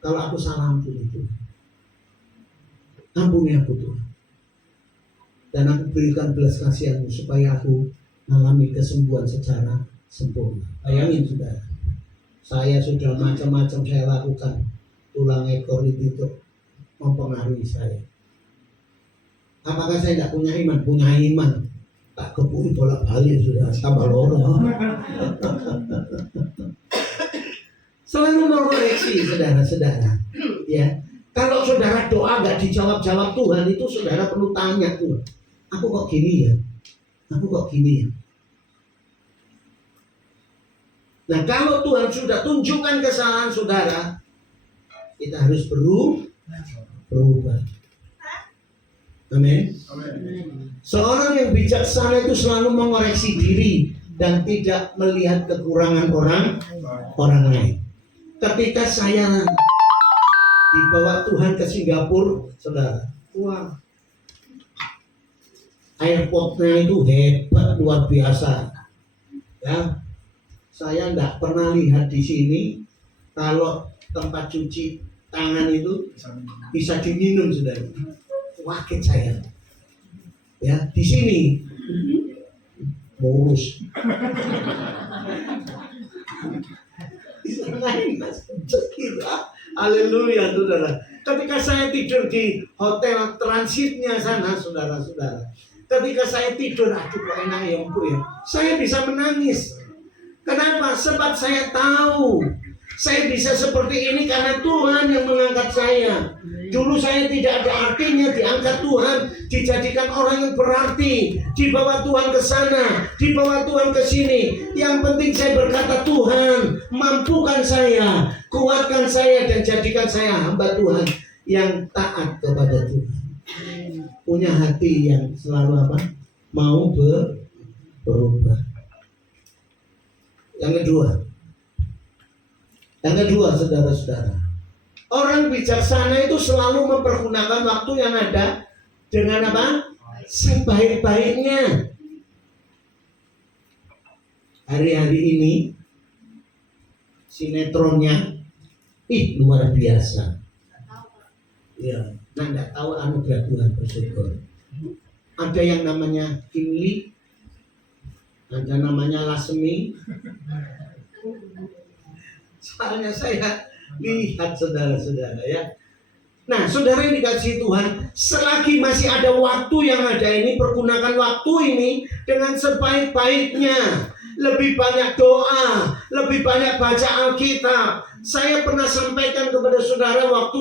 Kalau aku salah, ampuni Tuhan. Ampuni aku Tuhan. Dan aku berikan belas kasihan-Mu supaya aku mengalami kesembuhan secara sempurna. Bayangin saudara, saya sudah macam-macam saya lakukan. Tulang ekor itu mempengaruhi saya. Apakah saya tidak punya iman? Punya iman. Tak kepui bolak-balik sudah tambah loro. Selalu mengoreksi saudara-saudara. Ya, kalau saudara doa nggak dijawab-jawab Tuhan, itu saudara perlu tanya Tuhan. Aku kok gini ya? Aku kok gini ya? Nah, kalau Tuhan sudah tunjukkan kesalahan saudara, kita harus berubah. Amin. Seorang yang bijaksana itu selalu mengoreksi diri dan tidak melihat kekurangan orang lain. Ketika saya dibawa Tuhan ke Singapura, saudara, wah, airportnya itu hebat, luar biasa. Ya, saya tidak pernah lihat di sini kalau tempat cuci tangan itu bisa diminum, saudara. Wakil saya, ya di sini mulus. Haleluya, saudara. Ketika saya tidur di hotel transitnya sana, saudara-saudara. Ketika saya tidur, aduh kok enak ya empuk ya. Saya bisa menangis. Kenapa? Sebab saya tahu saya bisa seperti ini karena Tuhan yang mengangkat saya. Dulu saya tidak ada artinya, diangkat Tuhan, dijadikan orang yang berarti, dibawa Tuhan ke sana, dibawa Tuhan ke sini. Yang penting saya berkata, Tuhan, mampukan saya, kuatkan saya, dan jadikan saya hamba Tuhan yang taat kepada Tuhan. Punya hati yang selalu apa? Mau berubah. Yang kedua, saudara-saudara, orang bijaksana itu selalu mempergunakan waktu yang ada dengan apa? Sebaik-baiknya. Hari-hari ini sinetronnya luar biasa. Ya, nggak tahu anugerah Tuhan, bersyukur. Ada yang namanya Kimli, ada namanya Lasmi. Soalnya saya lihat saudara-saudara ya. Nah, saudara yang dikasihi Tuhan, selagi masih ada waktu yang ada ini, pergunakan waktu ini dengan sebaik-baiknya. Lebih banyak doa, lebih banyak baca Alkitab. Saya pernah sampaikan kepada saudara waktu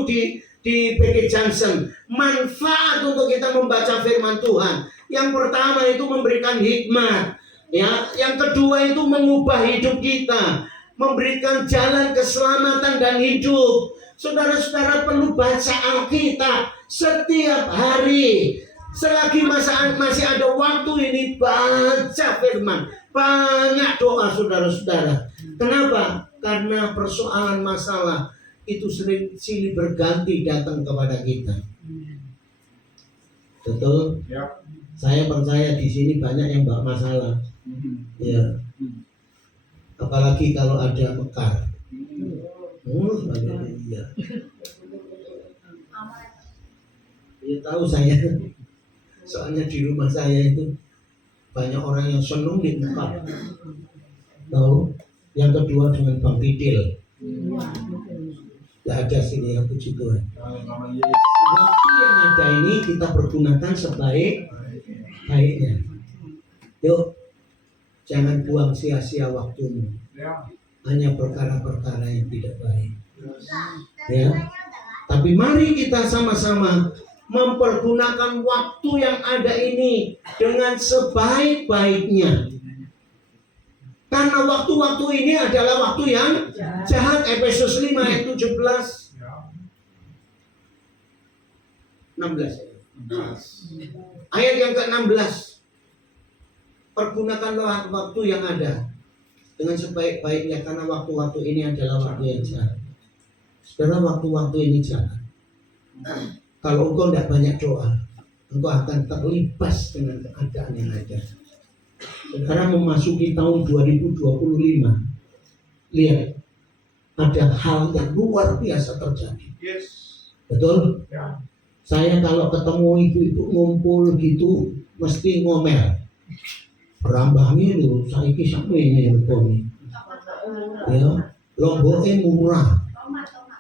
di PG Johnson, manfaat untuk kita membaca firman Tuhan. Yang pertama itu memberikan hikmat, ya. Yang kedua itu mengubah hidup kita, memberikan jalan keselamatan dan hidup. Saudara-saudara perlu baca Alkitab setiap hari. Selagi masih ada waktu ini, baca firman, banyak doa saudara-saudara. Kenapa? Karena persoalan masalah itu sering silih berganti datang kepada kita. Betul? Ya. Saya percaya di sini banyak yang bawa masalah. Ya. Apalagi kalau ada mekar. Iya. Ya tahu saya. Soalnya di rumah saya itu banyak orang yang senang di mekar. Tahu? Yang kedua dengan Bang Pidil. Tidak ada sini yang puji Tuhan. Waktu yang ada ini kita pergunakan sebaik-baiknya. Yuk, jangan buang sia-sia waktumu Ya. hanya perkara-perkara yang tidak baik. Ya, tapi mari kita sama-sama mempergunakan waktu yang ada ini dengan sebaik-baiknya. Karena waktu-waktu ini adalah waktu yang jahat. Efesus 5 ayat 17 16. Ayat yang ke-16. Pergunakanlah waktu yang ada dengan sebaik-baiknya, karena waktu-waktu ini adalah waktu yang jahat. Saudara, waktu-waktu ini jahat. Kalau engkau tidak banyak doa, engkau akan terlibas dengan keadaan yang ada. Saudara memasuki tahun 2025, lihat, ada hal yang luar biasa terjadi. Yes. Betul? Ya. Saya kalau ketemu ibu-ibu ngumpul gitu, mesti ngomel. Rambangi lho, saiki sampe ini ngomong. Ya, lomboknya murah.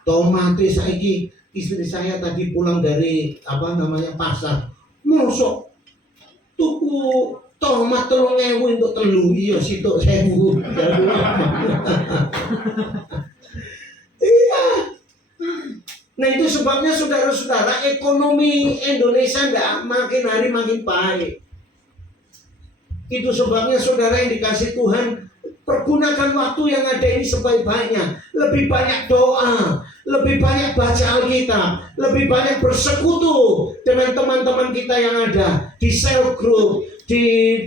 Tomate saiki, istri saya tadi pulang dari pasar. Mosok tuku tomat 3.000 untuk telu, iya sitok 1.000. Iya. Nah itu sebabnya saudara-saudara, ekonomi Indonesia tidak makin hari makin baik. Itu sebabnya saudara yang dikasih Tuhan, pergunakan waktu yang ada ini sebaik-baiknya. Lebih banyak doa, lebih banyak baca Alkitab, lebih banyak bersekutu dengan teman-teman kita yang ada di cell group, di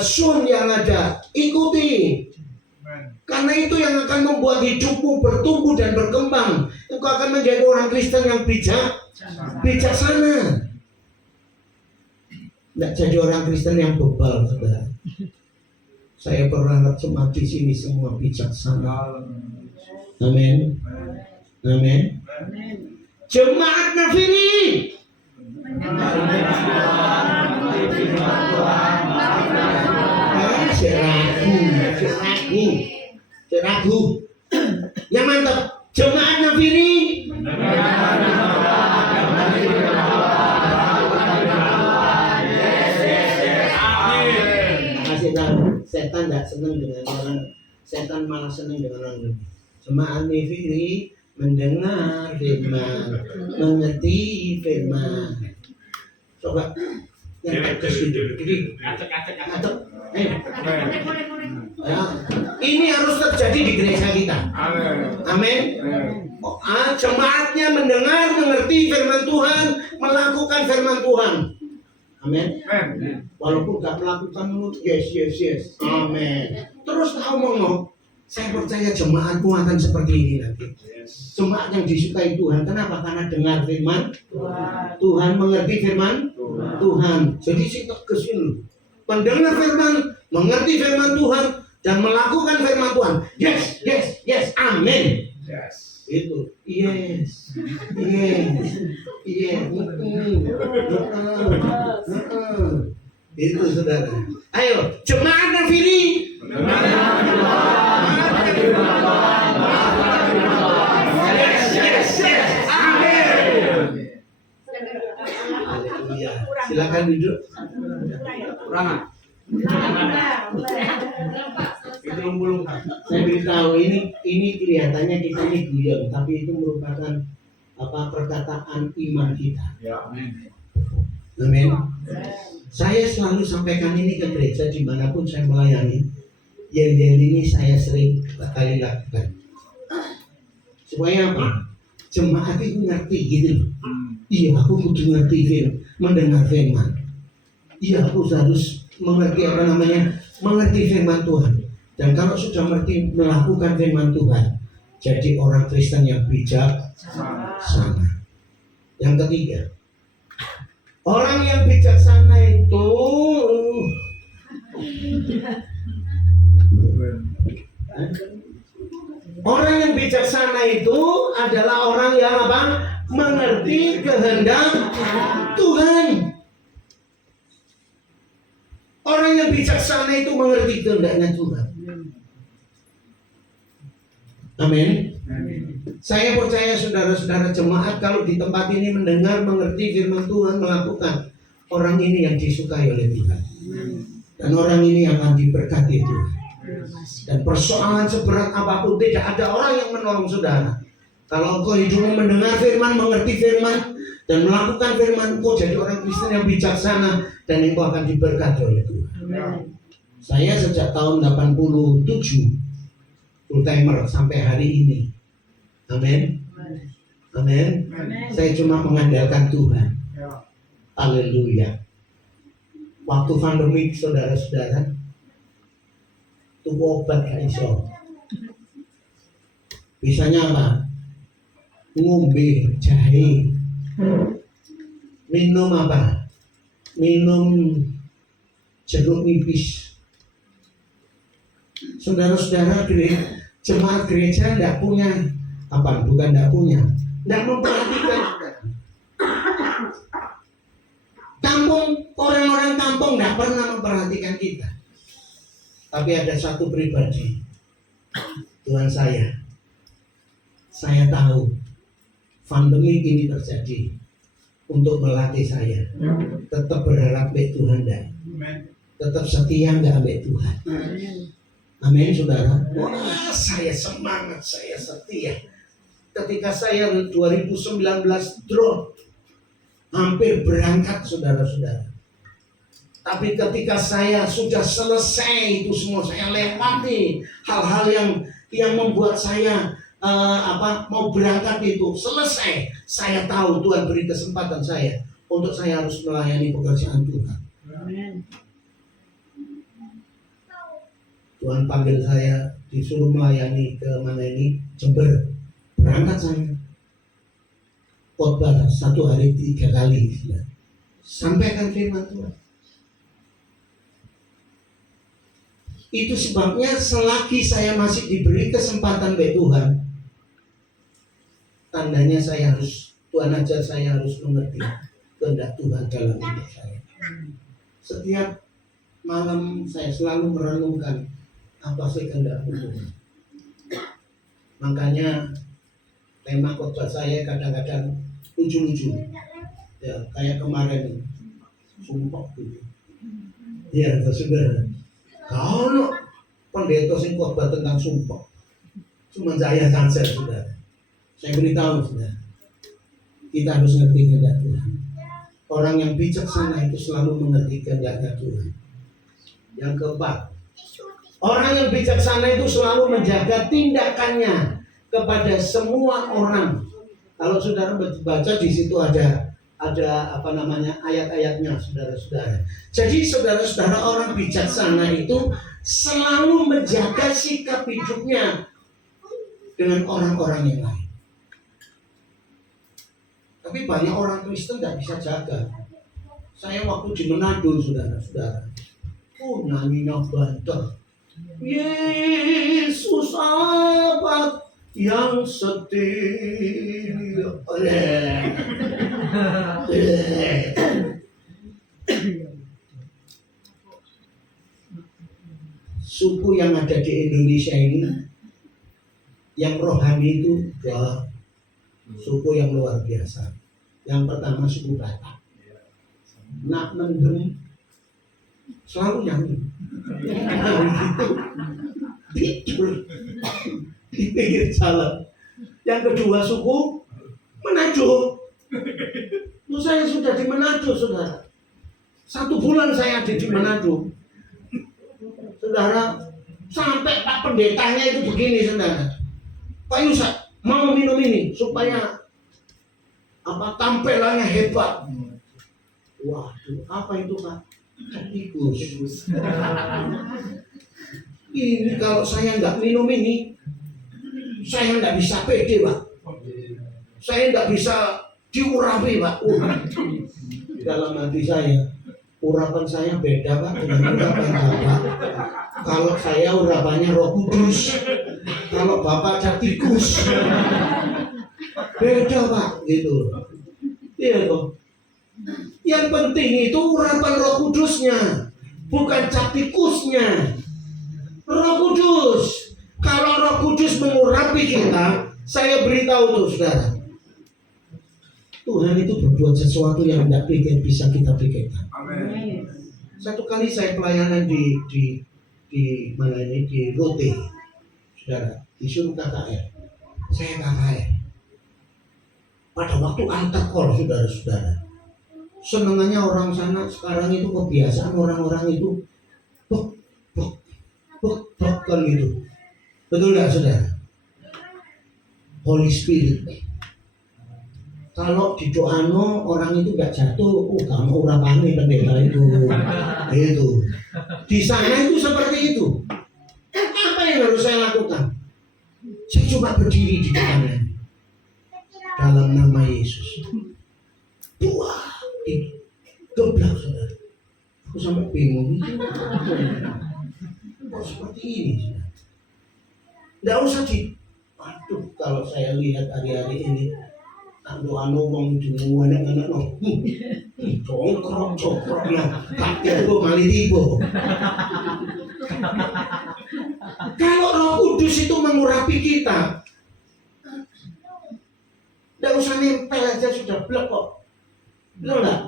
Zoom yang ada. Ikuti. Karena itu yang akan membuat hidupmu bertumbuh dan berkembang. Engkau akan menjadi orang Kristen yang bijaksana. Tidak jadi orang Kristen yang bebal, saudara. Saya berharap jemaat di sini semua bijaksana. Amin. Amin. Jemaat Nafiri. Ragu. Yang mantap. Jemaat Nafiri. Setan tidak senang dengan orang, setan malah senang dengan orang. Jemaat Nafiri mendengar firman, mengerti firman. Coba yang tegas itu, acak. Ya, ini harus terjadi di gereja kita. Amin. Jemaatnya mendengar, mengerti firman Tuhan, melakukan firman Tuhan. Amin. Walaupun gak melakukan mulut, yes. Amin. Terus ngomong, saya percaya jemaatmu akan seperti ini nanti. Jemaat yang disukai Tuhan. Kenapa? Karena dengar firman Tuhan, mengerti firman Tuhan. Jadi si tegas ini, mendengar firman, mengerti firman Tuhan, dan melakukan firman Tuhan. Yes. Amin. Yes. Itu yes. Itu saudara. Ayo, jemaat Nafiri. Yes. Amin. Haleluya. Silakan duduk. Saya beritahu ini kelihatannya kita ini guyon, tapi itu merupakan perkataan iman kita. Amin. Saya selalu sampaikan ini ke gereja dimanapun saya melayani. Yel ini saya sering kali lakukan. Supaya apa? Jemaat itu ngerti gitu. Iya, aku kudu ngerti mendengar firman. Iya, aku harus mengerti mengerti firman Tuhan. Dan kalau sudah mengerti melakukan firman Tuhan, jadi orang Kristen yang bijaksana. Yang ketiga, orang yang bijaksana itu adalah orang yang mengerti kehendak Tuhan. Orang yang bijaksana itu mengerti kehendaknya Tuhan. Amin. Saya percaya saudara-saudara jemaat kalau di tempat ini mendengar, mengerti firman Tuhan, melakukan, orang ini yang disukai oleh Tuhan. Dan orang ini yang akan diberkati Tuhan. Dan persoalan seberat apapun, tidak ada orang yang menolong saudara. Kalau engkau hidupmu mendengar firman, mengerti firman, dan melakukan firman, engkau jadi orang Kristen yang bijaksana, dan engkau akan diberkati oleh Tuhan. Saya sejak tahun 87 full timer sampai hari ini. Amin. Amin. Saya cuma mengandalkan Tuhan. Haleluya. Waktu pandemi, saudara-saudara, tuku obat gak iso. Bisanya apa? Ngombe jahe. Minum apa? Minum jeruk nipis. Saudara-saudara, jemaat gereja tidak punya apa? Bukan tidak punya, tidak memperhatikan. Kampung, orang-orang kampung tidak pernah memperhatikan kita. Tapi ada satu pribadi, Tuhan saya tahu pandemi ini terjadi untuk melatih saya tetap berharap baik Tuhan dan tetap setia nggak baik Tuhan. Amin, saudara. Wah, saya semangat, saya setia. Ketika saya 2019 drop, hampir berangkat, saudara-saudara. Tapi ketika saya sudah selesai itu semua, saya lewati hal-hal yang membuat saya mau berangkat itu selesai. Saya tahu Tuhan beri kesempatan saya untuk saya harus melayani pekerjaan Tuhan. Tuhan panggil saya, disuruh melayani ke mana ini, Jember. Berangkat saya. Khotbah 1 hari 3 kali. Sampaikan firman Tuhan. Itu sebabnya selagi saya masih diberi kesempatan oleh Tuhan, tandanya saya harus, Tuhan ajar saya harus mengerti kehendak Tuhan dalam hidup saya. Setiap malam saya selalu merenungkan apa sih kehendak Tuhan. Makanya tema khotbah saya kadang-kadang lucu-lucu, ya kayak kemarin sumpah gitu. Ya, saudara. Kalau pendeta sing khotbah tentang sumpah, cuma saya saja, saudara. Saya beritahu, saudara, kita harus ngerti kehendak Tuhan. Orang yang bijaksana itu selalu mengerti kehendak Tuhan. Yang keempat, orang yang bijaksana itu selalu menjaga tindakannya kepada semua orang. Kalau saudara baca di situ ada ayat-ayatnya, saudara-saudara. Jadi saudara-saudara, orang bijaksana itu selalu menjaga sikap hidupnya dengan orang-orang yang lain. Tapi banyak orang Kristen tidak bisa jaga. Saya waktu di Manado, saudara-saudara, nyanyinya bantah. Yesus apa yang setia. Suku yang ada di Indonesia ini, yang rohani itu dua suku yang luar biasa. Yang pertama suku Batak. Nak mendem selalu nyanyi. Tidur di pinggir jalan. Yang kedua suku Manado. Saya sudah di Manado, saudara. 1 bulan saya ada di Manado, saudara. Sampai Pak Pendetanya itu begini, saudara. Pak Yusak mau minum ini supaya tampilannya hebat. Waduh, apa itu Pak? Tikus. Ini kalau saya nggak minum ini, saya nggak bisa pede, Pak. Saya nggak bisa diurapi, Pak. Dalam hati saya, urapan saya beda, Pak, dengan urapan Bapak. Kalau saya urapannya Roh Kudus, kalau Bapak ada tikus, beda, Pak, gitu. Iya, Pak. Yang penting itu urapan Roh Kudusnya, bukan cap tikusnya. Roh Kudus. Kalau Roh Kudus mengurapi kita, saya beritahu tuh, saudara, Tuhan itu berbuat sesuatu yang tidak bisa kita pikirkan. Amin. Satu kali saya pelayanan di mana ini, di Rote, saudara, disuruh KKR. Saya KKR. Pada waktu altar call, saudara-saudara, senangannya orang sana sekarang itu kebiasaan orang-orang itu kan gitu. Betul nggak, saudara? Holy Spirit. Kalau di doano orang itu nggak jatuh, kamu ora pane pendeta itu. Itu. Di sana itu seperti itu. Apa yang harus saya lakukan? Saya cuma berdiri di depannya. Dalam nama Yesus. Wah, geblak, saudara. Aku sampai bingung. Kok seperti ini, saudara? Nggak usah aduh, kalau saya lihat hari-hari ini, doa ngomong cuma anak-anak congkrok lah, kakek gue mali tibo. Kalau Roh Kudus itu mengurapi kita, nggak usah nempel aja sudah blok kok, betul nggak?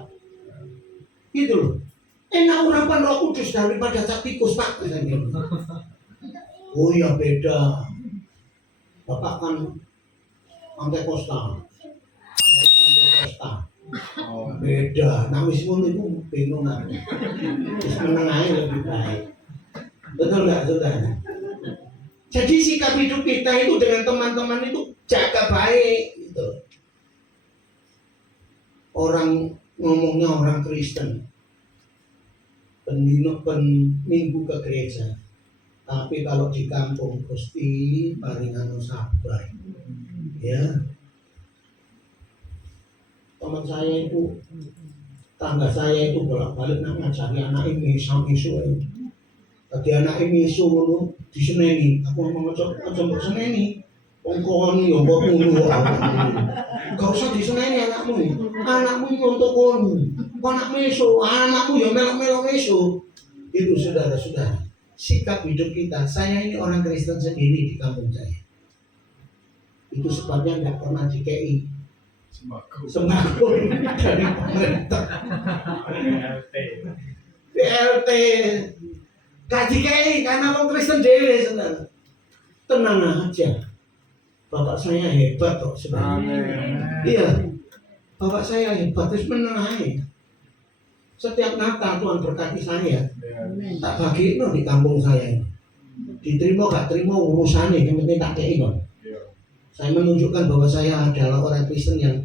Gitu loh. Enak urapan Roh Kudus daripada cap tikus pak. Oh ya beda. Bapak kan pantai costa. Beda. Nah wis ngono iku bingung aku. Wis meneng ae lebih baik. Betul nggak, saudara? Jadi sikap hidup kita itu dengan teman-teman itu jaga baik gitu. Orang ngomongnya orang Kristen, minggu ke gereja. Tapi kalau di kampung Gusti paringan sabar. Ya. Teman saya itu, tangga saya itu bolak-balik nak ngajari anak ini sampai sore. Tadi anak ini suruh di seneni, aku ngomong aja seneni. Ongkon yo mbok ngono. Gak usah di seneni anakmu. Anakmu untuk kono. Anak meso, anakmu yo melok-melok meso. Itu saudara-saudara. Sikap hidup kita, saya ini orang Kristen sendiri di kampung saya. Itu sebabnya nggak pernah dikei sembako dari pemerintah. BLT gak dikei karena orang Kristen dewe, saudara. Tenang aja, bapak saya hebat kok sebenarnya. Iya, bapak saya hebat, terus menang aja. Setiap Natal Tuhan berkati saya, tak bagi di kampung saya. Diterima gak terima urusannya, yang penting tak kei kok. Saya menunjukkan bahwa saya adalah orang Kristen yang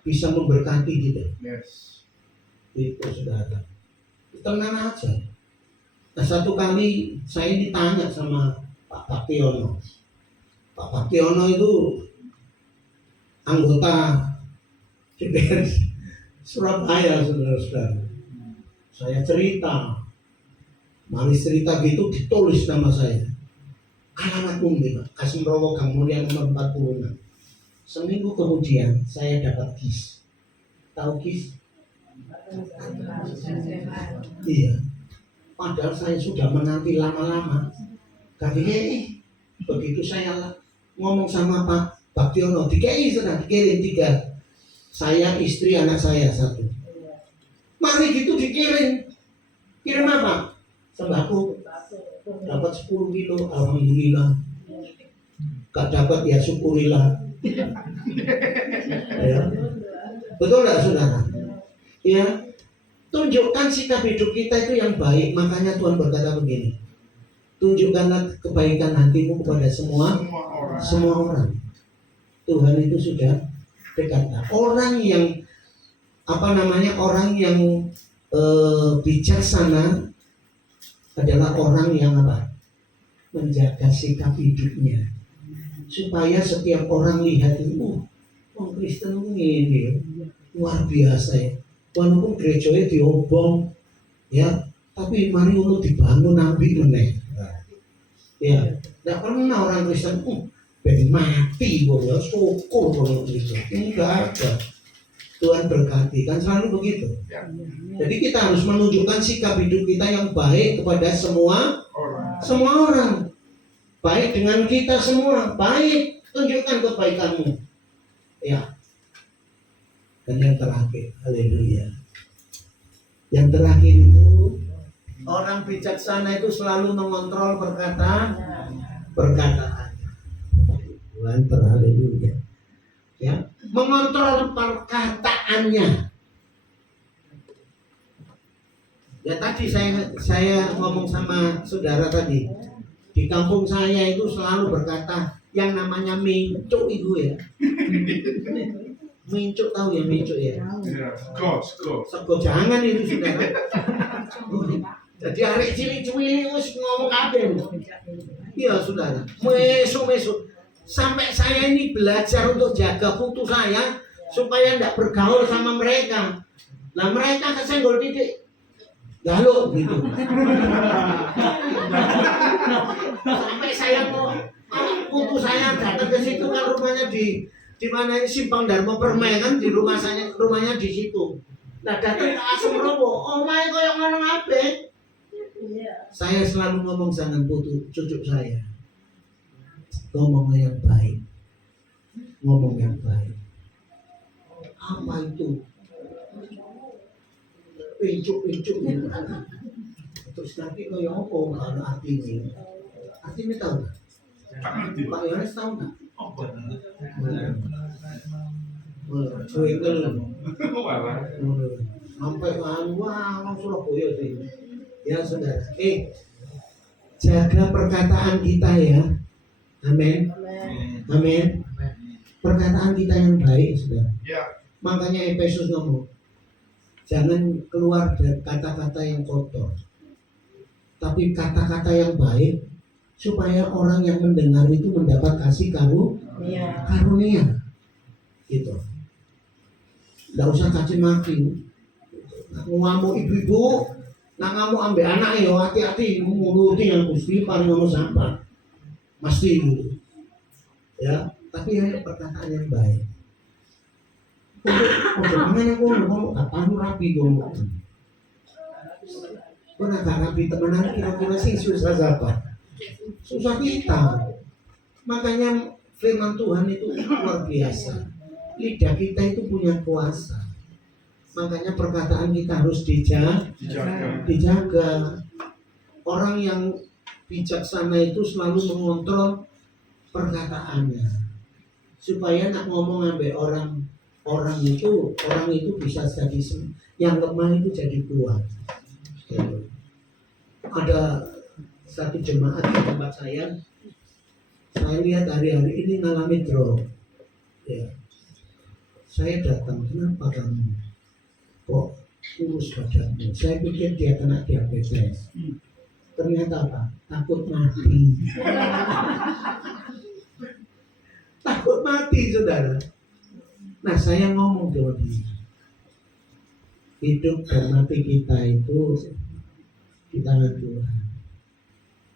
bisa memberkati gitu. Itu saudara. Tenang aja. Nah satu kali saya ditanya sama Pak Baktiono. Pak Baktiono itu anggota DPR Surabaya, saudara-saudara. Saya cerita, manis cerita gitu, ditulis nama saya. Alamat umum, Kasimrowo Gang Mulia nomor 46. Seminggu kemudian saya dapat KIS. Tahu KIS? Iya. Padahal saya sudah menanti lama-lama. Tapi begitu saya ngomong sama Pak Baktiono, sudah dikirim 3. Saya, istri, anak saya 1. Mari gitu dikirim. Kirim apa? Sembako. Dapat 10 kilo, alhamdulillah. Gak dapat ya syukurilah. Ya. Betul gak, saudara? Ya. Tunjukkan sikap hidup kita itu yang baik. Makanya Tuhan berkata begini, tunjukkanlah kebaikan hatimu kepada semua orang. Tuhan itu sudah berkata, orang yang orang yang bijaksana adalah orang yang menjaga sikap hidupnya, supaya setiap orang lihat itu, orang Kristen ini luar biasa ya. Walaupun gerejanya diobong, ya, tapi mari untuk dibangun nabi meneh. Ya, tidak pernah orang Kristen ben mati ya, syukur kalau Kristen. Ini enggak ada. Tuhan berkati, kan selalu begitu. Jadi kita harus menunjukkan sikap hidup kita yang baik kepada semua orang. Baik dengan kita semua, baik, tunjukkan kebaikanmu. Ya. Dan yang terakhir, haleluya. Yang terakhir itu, orang bijaksana itu selalu mengontrol perkataan. Tuhan haleluya. Ya, mengontrol perkataannya. Ya tadi saya ngomong sama saudara tadi, di kampung saya itu selalu berkata yang namanya mincuk itu ya. Mincuk tahu ya mincuk ya? Ya, sego. Sego jangan itu saudara. Jadi arek cilik-cilik wis ngomong kabeh. Iya saudara, mesuk-mesuk sampai saya ini belajar untuk jaga putu saya supaya tidak bergaul sama mereka. Nah mereka kesenggol titik galuk gitu. Sampai saya mau putu saya datang ke situ kan rumahnya di mana Simpang Dharma Permai kan di rumahnya di situ. Nah datang ke Asem Robo, omahe koyo ngono kabeh. Saya selalu ngomong sama putu cucu saya, ngomong yang baik, ngomong yang baik. Apa itu? Pincuk itu kan. Terus nanti kayak apa kalau artinya? Artinya tahu nggak? Pak Yohanes tahu nggak? Cuy sampai wah Surabaya sih. Ya saudara, jaga perkataan kita ya. Amin. Amin. Perkataan kita yang baik, saudara. Makanya Efesus ngomong, jangan keluar dari kata-kata yang kotor, tapi kata-kata yang baik, supaya orang yang mendengar itu mendapat kasih karunia. Gitu. Nggak usah caci maki. Ngamuk ibu-ibu, nak ngamuk ambek anak yo hati-hati muluti yang Gusti paling ngomong sampah. Mesti gitu. Ya, tapi hanya perkataan yang baik. Jangan aku ngomong kapan rapi ngomong. Kau nak rapi temenan kira-kira sih susah siapa? Susah kita. Makanya firman Tuhan itu luar biasa. Lidah kita itu punya kuasa. Makanya perkataan kita harus dijaga. Orang yang bijaksana itu selalu mengontrol perkataannya supaya nak ngomong sampai orang itu bisa jadi yang lemah itu jadi kuat. Ada satu jemaat di tempat saya lihat hari-hari ini ngalami drop. Ya. Saya datang, kenapa kamu kok kurus badanmu? Saya pikir dia kena diabetes. Ternyata apa? Takut mati. Takut mati, saudara. Nah, saya ngomong sama dia, hidup dan mati kita itu di tangan Tuhan.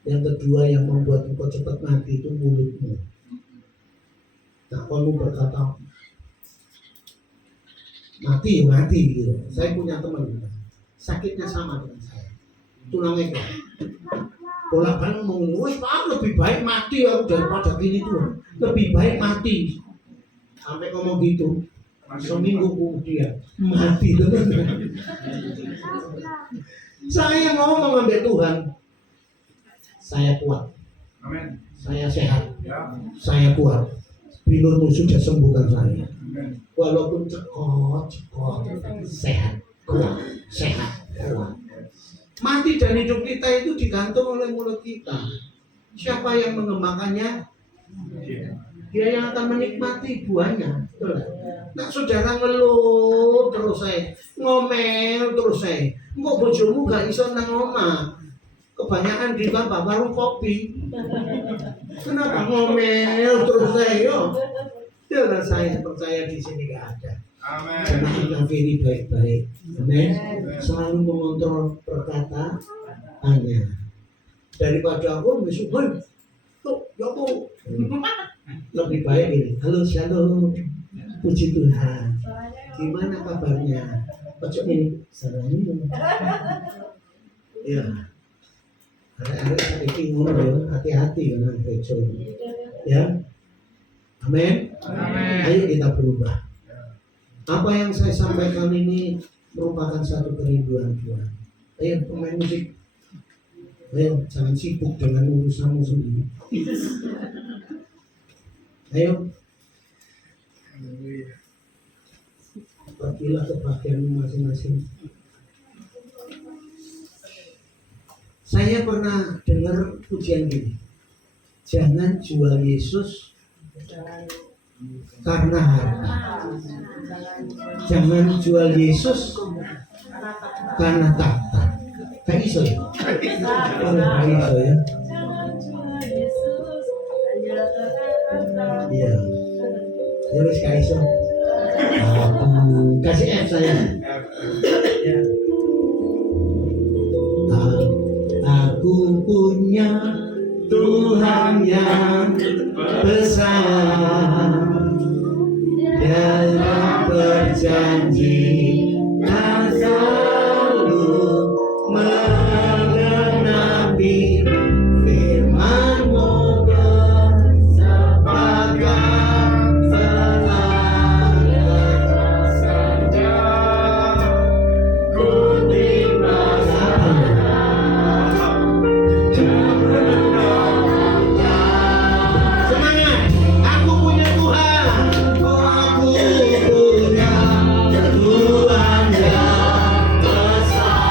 Yang kedua yang membuat engkau cepat mati itu mulutmu. Nah, kamu berkata mati gitu. Saya punya teman sakitnya sama dengan saya, tulangnya kan bolak-balik ngomong, wes lebih baik mati aku daripada gini tuh, lebih baik mati. Sampai ngomong gitu, seminggu kemudian mati teman. Saya ngomong sama Tuhan, saya kuat, Amin. saya sehat, Ya. saya kuat. Bilurmu sudah sembuhkan saya. Walaupun cekot, sehat, kuat, kuat. Mati dan hidup kita itu digantung oleh mulut kita. Siapa yang mengembangkannya? Dia yang akan menikmati buahnya. Betul. Nah, saudara ngeluh terus saya, ngomel terus saya. Engkau bojomu gak iso nang omah. Kebanyakan di warung kopi. Kenapa ngomel terus saya? Yo. Jangan saya percaya di sini gak ada. Amin. Karena kita pilih baik-baik. Amin. Selalu mengontrol perkataannya. Daripada aku misuhan, tuh, ya aku lebih baik ini. Halo, shalom. Puji Tuhan. Gimana kabarnya? Pocok ini, salahnya. Ya. Ada saya bingung ya, hati-hati dengan gereja. Ya. Amin. Amin. Ayo kita berubah. Apa yang saya sampaikan ini merupakan satu kerinduan Tuhan. Ayo pemain musik, ayo jangan sibuk dengan urusanmu sendiri. Ayo, pergilah ke bagianmu masing-masing. Saya pernah dengar pujian gini, jangan jual Yesus karena harta. Jangan jual Yesus karena tahta. Kayak iso ya? Kayak iso ya? Iya. Ya wis kayak iso. Kasih F saya. Ya. Aku punya Tuhan yang besar. Dia berjanji dan selalu menggenapi firman-Mu sebagai selalu saja ku terima semangat. Aku punya Tuhan. Aku punya Tuhan yang besar.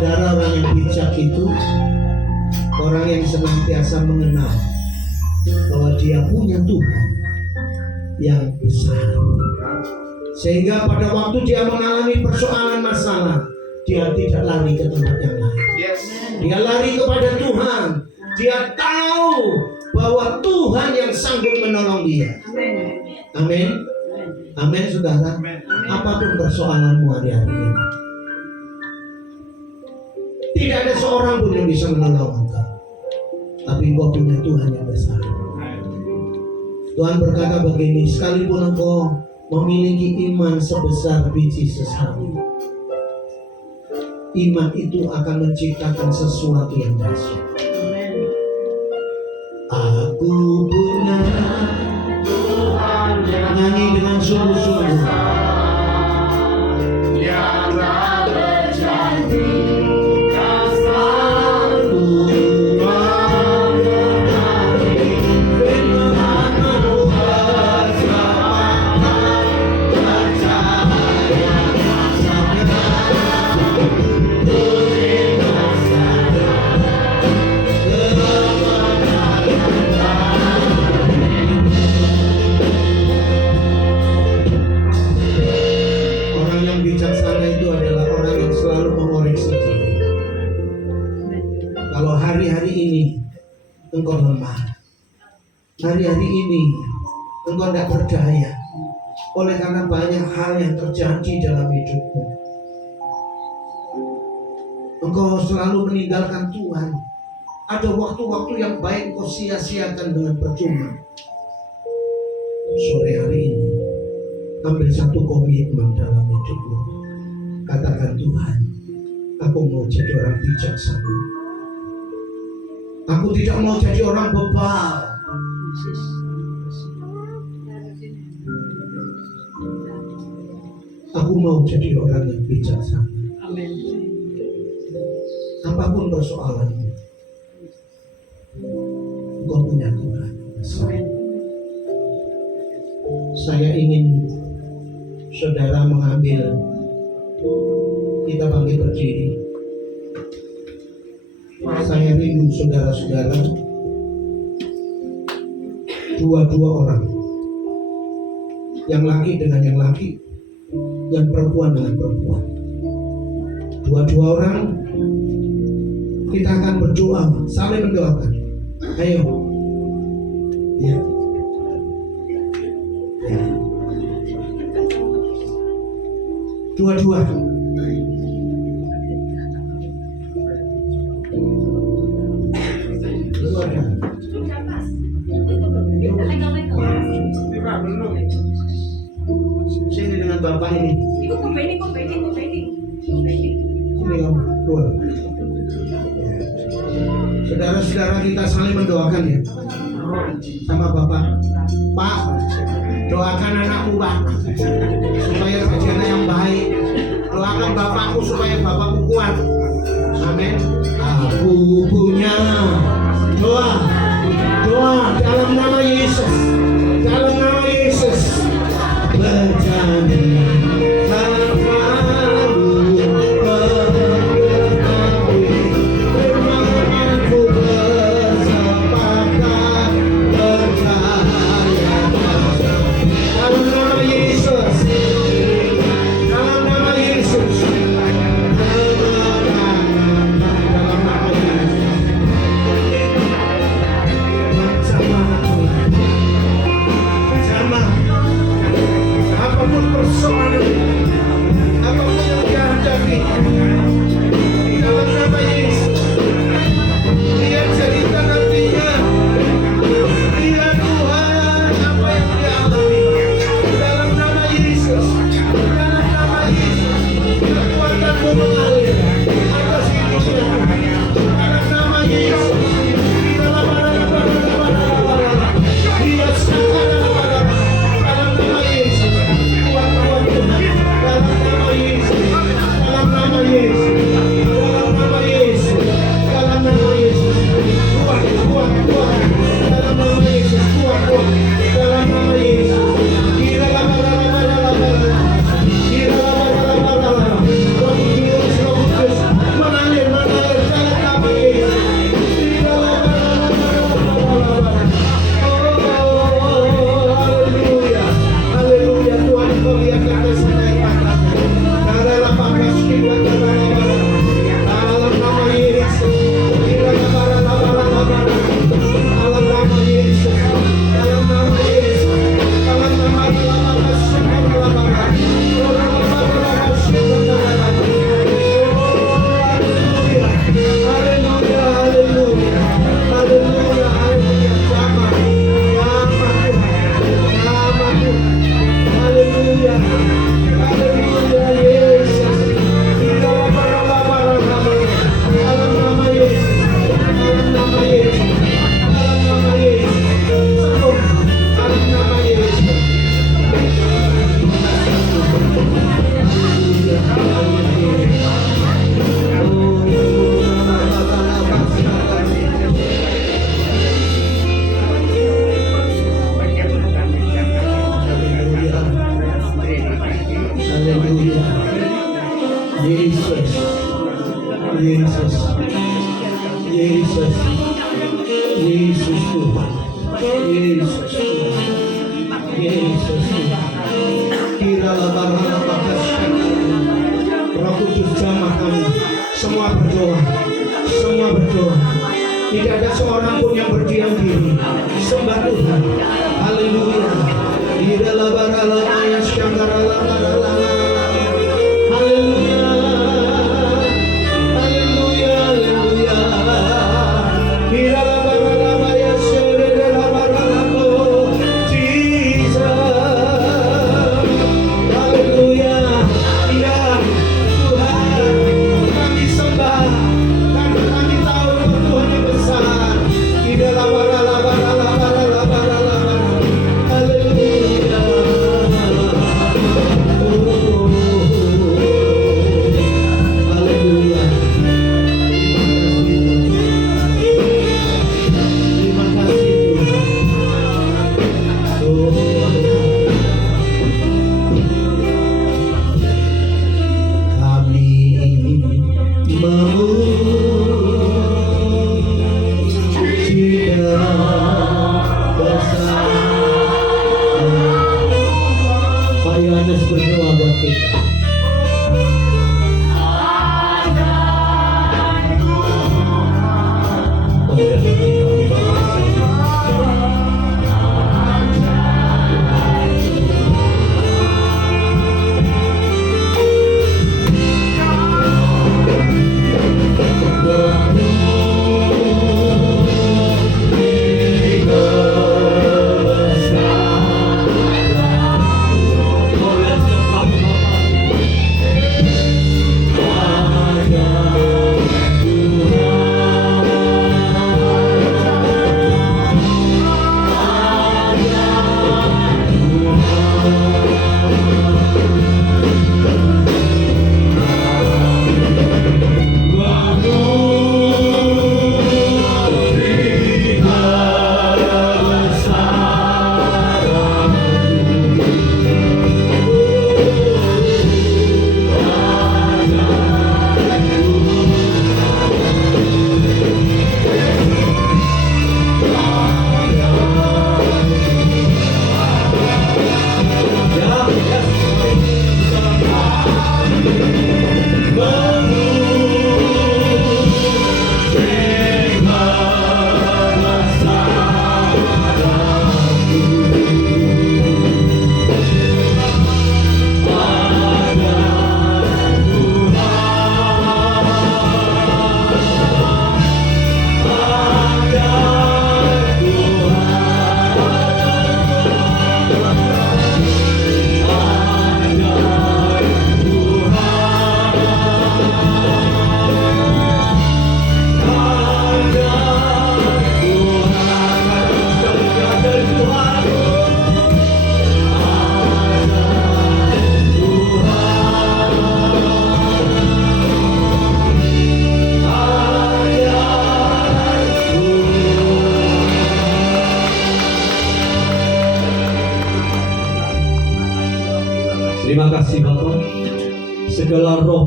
Saudara, orang yang bijak itu orang yang senantiasa mengenal bahwa dia punya Tuhan yang besar, sehingga pada waktu dia mengalami persoalan masalah, dia tidak lari ke tempat yang lain. Dia lari kepada Tuhan. Dia tahu bahwa Tuhan yang sanggup menolong dia. Amin. Amin, saudara. Apapun persoalanmu hari-hari ini, tidak ada seorang pun yang bisa menolong engkau, tapi engkau punya Tuhan yang besar. Tuhan berkata begini, sekalipun engkau memiliki iman sebesar biji sesawi, iman itu akan menciptakan sesuatu yang dahsyat. Aku punya Tuhan yang nyanyi dengan sungguh-sungguh. yang tak berjanji Dan selalu menggenapi firman-Mu bersamakan percaya masanya. Ku terima saja Orang yang bijaksana itu adalah orang yang selalu mengoreksi diri. Kalau hari-hari ini engkau lemah, hari-hari ini engkau tidak berdaya, oleh karena banyak hal yang terjadi dalam hidupmu, engkau selalu meninggalkan Tuhan. Ada waktu-waktu yang baik engkau sia-siakan dengan percuma. Sore hari ini ambil satu komitmen dalam hidupmu. Katakan, Tuhan, aku mau jadi orang bijaksana. Aku tidak mau jadi orang bebal. Aku mau jadi orang yang bijaksana. Apapun persoalanmu, engkau punya Tuhan. Saya ingin saudara mengambil, kita bangkit berdiri. Saya rindu saudara-saudara, dua-dua orang, yang laki dengan yang laki, yang perempuan dengan perempuan, dua-dua orang, kita akan berdoa, saling mendoakan. Ayo, ya. Dua-dua beliau keluar. Ya. Saudara-saudara kita saling mendoakan ya sama Bapak. Pak, doakan anakmu Pak supaya sarjana yang baik. Doakan bapakmu supaya bapakmu kuat. Amin. Aku punya doa dalam nama Yesus, dalam nama Yesus. Berjanji kepadamu mengetahui firman-Ku bersepakat percaya dalam nama Yesus, dalam nama Yesus, dalam nama Yesus. Sama apapun persoalan, apapun yang dihadapi, dalam nama Yesus, lihat cerita nantinya, lihat Tuhan apa yang dialami, dalam nama Yesus, dalam nama Yesus, kekuatan-Mu mengalir atas hidupnya, dalam nama Yesus, dalam nama Yesus, kuat-kuat Tuhan, dalam nama Yesus, dalam nama Yesus, dalam nama Yesus, dalam nama Yesus, kuat, dalam nama Yesus, kuat, dalam nama Yesus, mengalir, dalam nama Yesus, haleluya, Tuhan Kau lihatkan kesenangan tangannya. Dalam nama Yesus, dalam nama Yesus, dalam nama Yesus, dalam nama haleluya, haleluya Yesus, dalam nama Yesus, dalam nama Yesus, dalam nama Yesus, sembuh dalam nama Yesus. Haleluya, Yesus, Yesus, Yesus, Yesus Tuhan, Yesus Tuhan, Yesus Tuhan. Kiralah barang bakas Roh Kudus jamah kami, semua berdoa, semua berdoa. Tidak ada seorang pun yang berdiam diri. Sembah Tuhan. Haleluya. Kiralah barala ayas kanggarala barala. Haleluya. Haleluya, haleluya. Kiralah barala ayas kanggarala barala. Jesus. Haleluya. Ya Tuhan, kami sembah karena kami tahu Tuhan yang besar. Kiralah barala barala barala barala. Haleluya. Oh,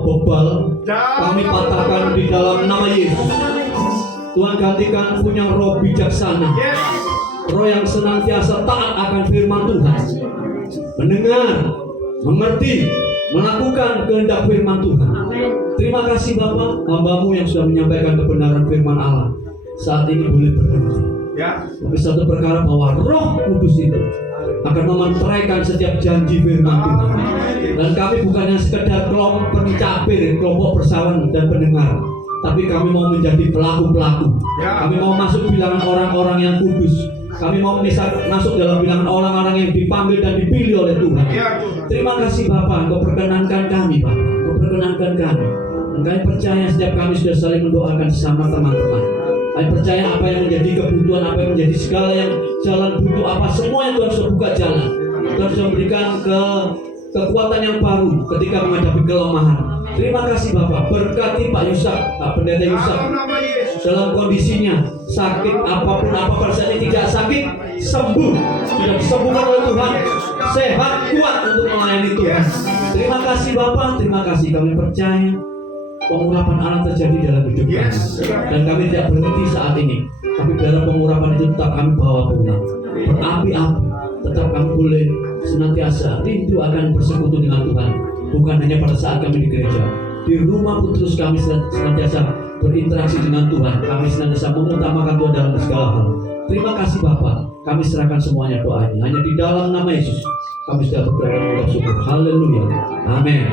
bebal kami patahkan di dalam nama Yesus. Tuhan gantikan punya roh bijaksana, roh yang senantiasa taat akan firman Tuhan, mendengar, mengerti, melakukan kehendak firman Tuhan. Terima kasih Bapak, hamba-Mu yang sudah menyampaikan kebenaran firman Allah saat ini boleh berhenti. Tapi satu perkara bahwa Roh Kudus itu akan mementeraikan setiap janji firman Tuhan. Dan kami bukannya sekedar kelompok pencapir, kelompok persawan dan pendengar, tapi kami mau menjadi pelaku-pelaku. Kami mau masuk bilangan orang-orang yang kudus. Kami mau masuk dalam bilangan orang-orang yang dipanggil dan dipilih oleh Tuhan. Terima kasih Bapak, Engkau perkenankan kami Bapak, Engkau perkenankan kami. Dan kami percaya setiap kami sudah saling mendoakan sesama teman-teman. Kami percaya apa yang menjadi kebutuhan, apa yang menjadi segala yang jalan buntu, apa semua yang Tuhan sudah buka jalan. Tuhan sudah memberikan kekuatan yang baru ketika menghadapi kelemahan. Terima kasih Bapak, berkati Pak Yusuf, Pak Pendeta Yusuf dalam kondisinya sakit apapun, apa pada saat ini tidak sakit, sembuh, sudah disembuhkan oleh Tuhan, sehat, kuat untuk melayani Tuhan. Terima kasih Bapak, terima kasih. Kami percaya pengurapan Allah terjadi dalam hidup kami, dan kami tidak berhenti saat ini, tapi dalam pengurapan itu tetap kami bawa pulang berapi-api. Tetap kami boleh senantiasa rindu akan bersekutu dengan Tuhan, bukan hanya pada saat kami di gereja, di rumah pun terus kami senantiasa berinteraksi dengan Tuhan. Kami senantiasa mengutamakan Tuhan dalam segala hal. Terima kasih Bapak, kami serahkan semuanya doanya hanya di dalam nama Yesus. Kami sudah berdoa dan mengucap syukur. Haleluya, amin.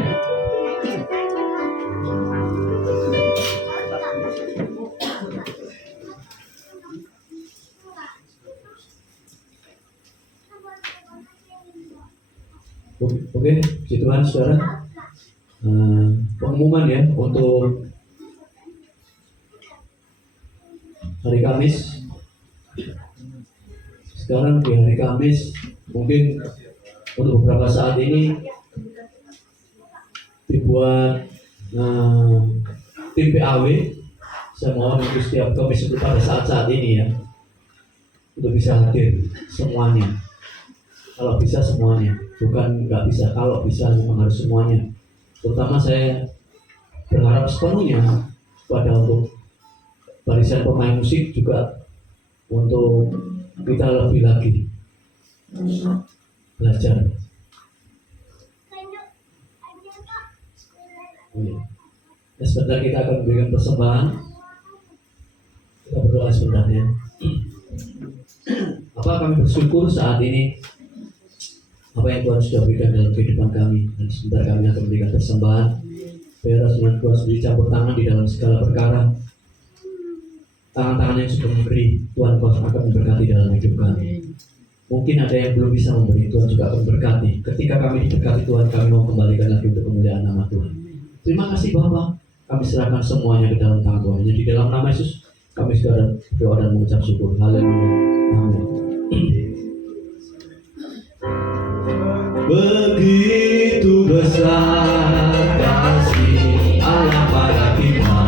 Oke, puji Tuhan saudara. Pengumuman ya untuk hari Kamis. Sekarang di hari Kamis, mungkin untuk beberapa saat ini dibuat tim PAW. Saya mohon untuk setiap Kamis itu pada saat ini ya, untuk bisa hadir semuanya. Kalau bisa semuanya, bukan nggak bisa, kalau bisa memang harus semuanya. Terutama saya berharap sepenuhnya pada untuk barisan pemain musik juga, untuk kita lebih lagi belajar. Ya, sebentar kita akan memberikan persembahan. Kita berdoa sebentar ya. Apa kami bersyukur saat ini apa yang Tuhan sudah berikan dalam kehidupan kami, dan sebentar kami akan memberikan persembahan. Biar Tuhan sendiri campur tangan di dalam segala perkara. Tangan-tangan yang sudah memberi, Tuhan akan memberkati dalam hidup kami. Mungkin ada yang belum bisa memberi, Tuhan juga akan memberkati. Ketika kami diberkati Tuhan, kami mau kembalikan lagi untuk kemuliaan nama Tuhan. Terima kasih Bapak, kami serahkan semuanya ke dalam tangan Tuhan. Jadi dalam nama Yesus kami sudah berdoa dan mengucap syukur. Haleluya, amin. Begitu besar kasih Allah pada kita,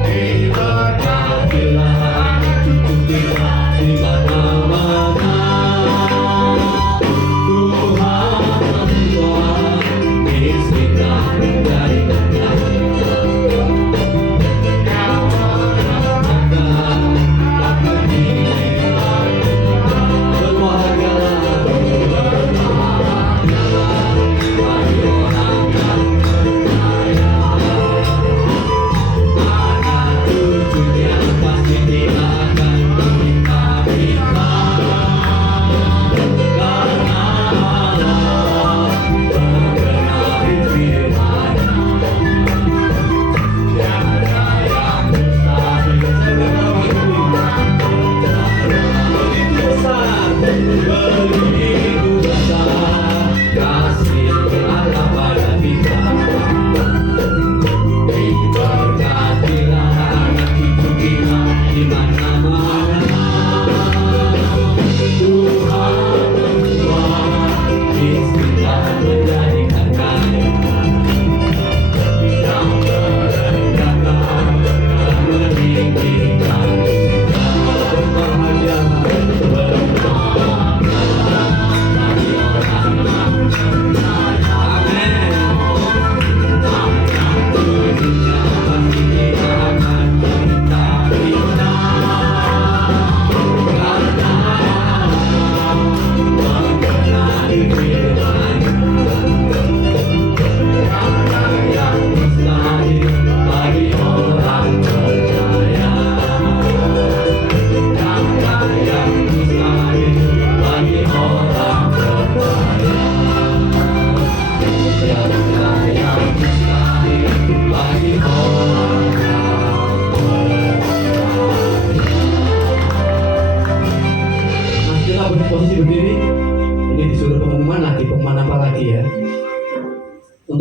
diberkatilah cukup kita di mana-mana. Tuhan Tuhan izinkan dari berbahagialah.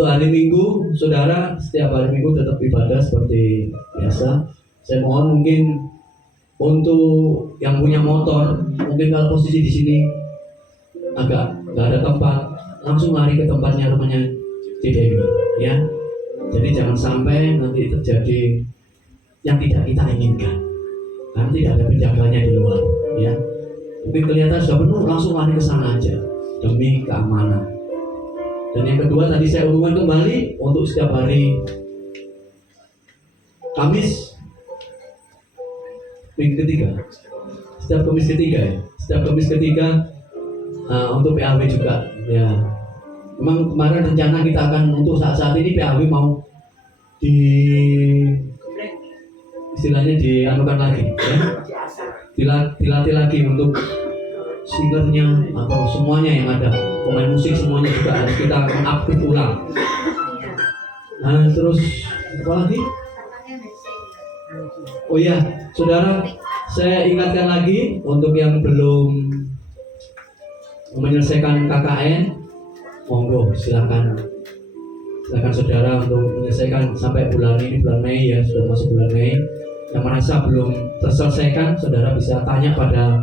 Untuk hari Minggu, saudara setiap hari Minggu tetap ibadah seperti biasa. Saya mohon mungkin untuk yang punya motor, mungkin kalau posisi di sini agak nggak ada tempat, langsung lari ke tempatnya rumahnya di Dewi, ya. Jadi jangan sampai nanti terjadi yang tidak kita inginkan, karena tidak ada penjaganya di luar, ya. Mungkin kelihatan sudah penuh, langsung lari ke sana aja demi keamanan. Dan yang kedua tadi saya umumkan kembali untuk setiap hari Kamis minggu ketiga, setiap Kamis ketiga ya, setiap Kamis ketiga untuk PAW juga ya. Memang kemarin rencana kita akan untuk saat ini PAW mau di istilahnya dianukan lagi ya, dilatih lagi untuk singernya atau semuanya yang ada, pemain musik semuanya juga harus kita mengupdate ulang. Nah terus apa lagi? Oh iya, saudara, saya ingatkan lagi untuk yang belum menyelesaikan KKN, monggo silakan saudara untuk menyelesaikan sampai bulan ini, bulan Mei ya, sudah masuk bulan Mei. Yang merasa belum terselesaikan, saudara bisa tanya pada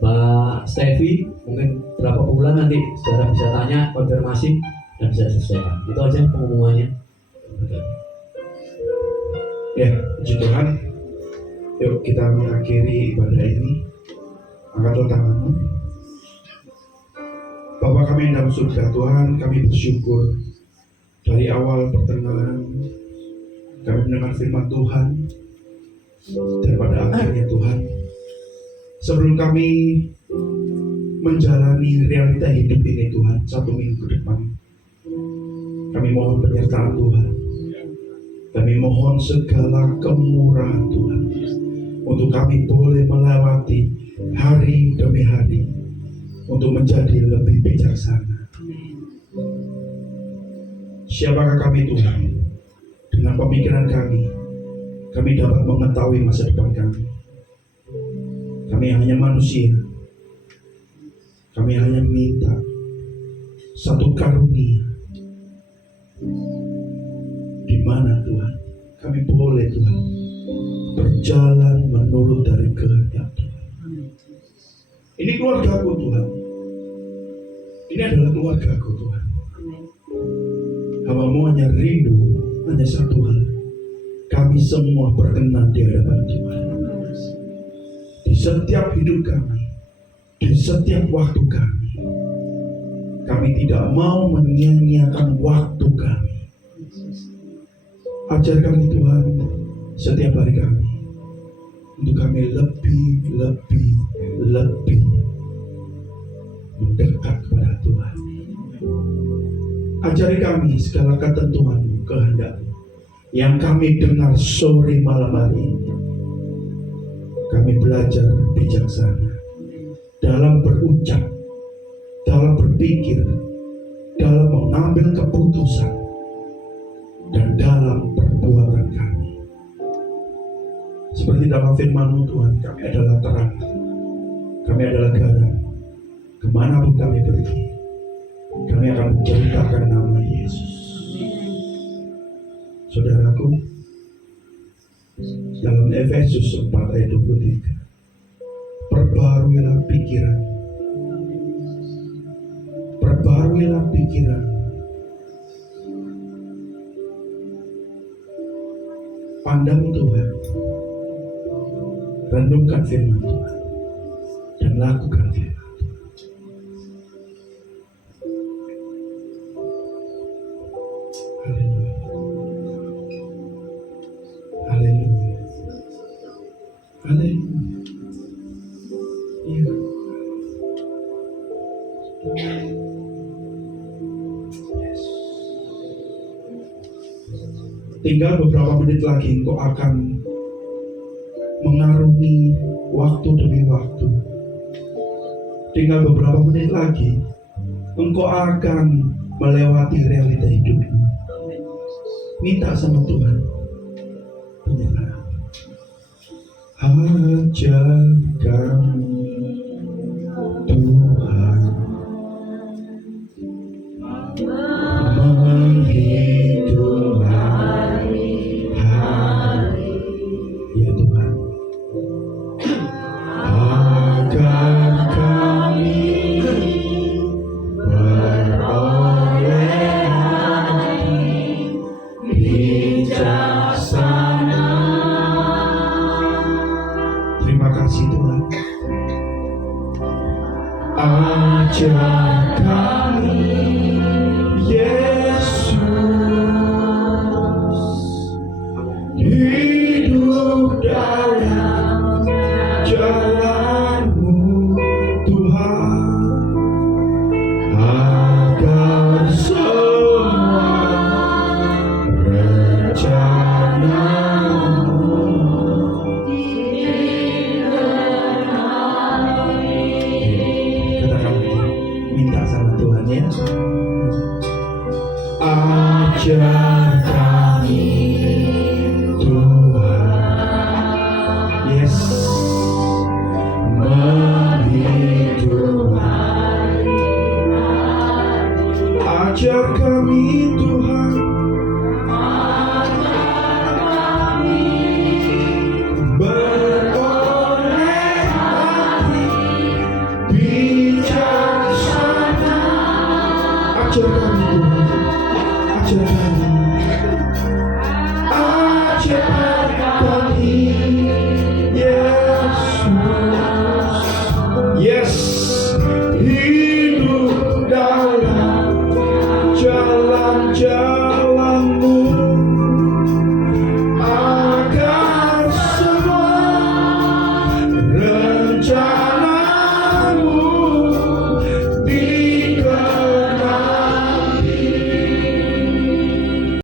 Mbak Stevi, mungkin berapa bulan nanti saudara bisa tanya, konfirmasi dan bisa selesaikan. Itu aja pengumumannya. Ya, puji Tuhan. Yuk kita mengakhiri ibadah ini. Angkatlah tanganmu. Bapa kami yang dalam surga, Tuhan, kami bersyukur dari awal pertengahan kami mendengar firman Tuhan, dan pada akhirnya Tuhan, sebelum kami menjalani realita hidup ini Tuhan, 1 minggu ke depan, kami mohon penyertaan Tuhan. Kami mohon segala kemurahan Tuhan untuk kami boleh melewati hari demi hari untuk menjadi lebih bijaksana. Siapakah kami Tuhan? Dengan pemikiran kami dapat mengetahui masa depan kami. Kami hanya manusia. Kami hanya minta satu karunia. Di mana Tuhan kami boleh Tuhan berjalan menurut dari kehendak Tuhan. Ini keluargaku Tuhan. Ini adalah keluargaku Tuhan. Hamba-Mu hanya rindu hanya satu hal. Kami semua berkenan di hadapan Tuhan. Di setiap hidup kami, di setiap waktu kami tidak mau menyia-nyiakan waktu kami. Ajar kami Tuhan setiap hari kami untuk kami lebih mendekat kepada Tuhan. Ajari kami segala ketentuan-Mu, kehendak-Mu yang kami dengar sore malam hari ini. Kami belajar bijaksana dalam berucap, dalam berpikir, dalam mengambil keputusan, dan dalam perbuatan kami. Seperti dalam firman-Mu Tuhan, kami adalah terang, kami adalah garam. Kemanapun kami pergi, kami akan menceritakan nama Yesus. Saudaraku, dalam Efesus 4 ayat 23, perbaharuilah pikiran, pandang Tuhan, renungkan firman Tuhan, dan lakukan firman Tuhan. Haleluya. Haleluya. Haleluya. Iya. Yes. Tinggal beberapa menit lagi engkau akan mengarungi waktu demi waktu. Tinggal beberapa menit lagi engkau akan melewati realita hidupmu. Minta sama Tuhan penyerahan. Ajar kami Tuhan menghidupkan bijaksana. Terima kasih Tuhan. Ajar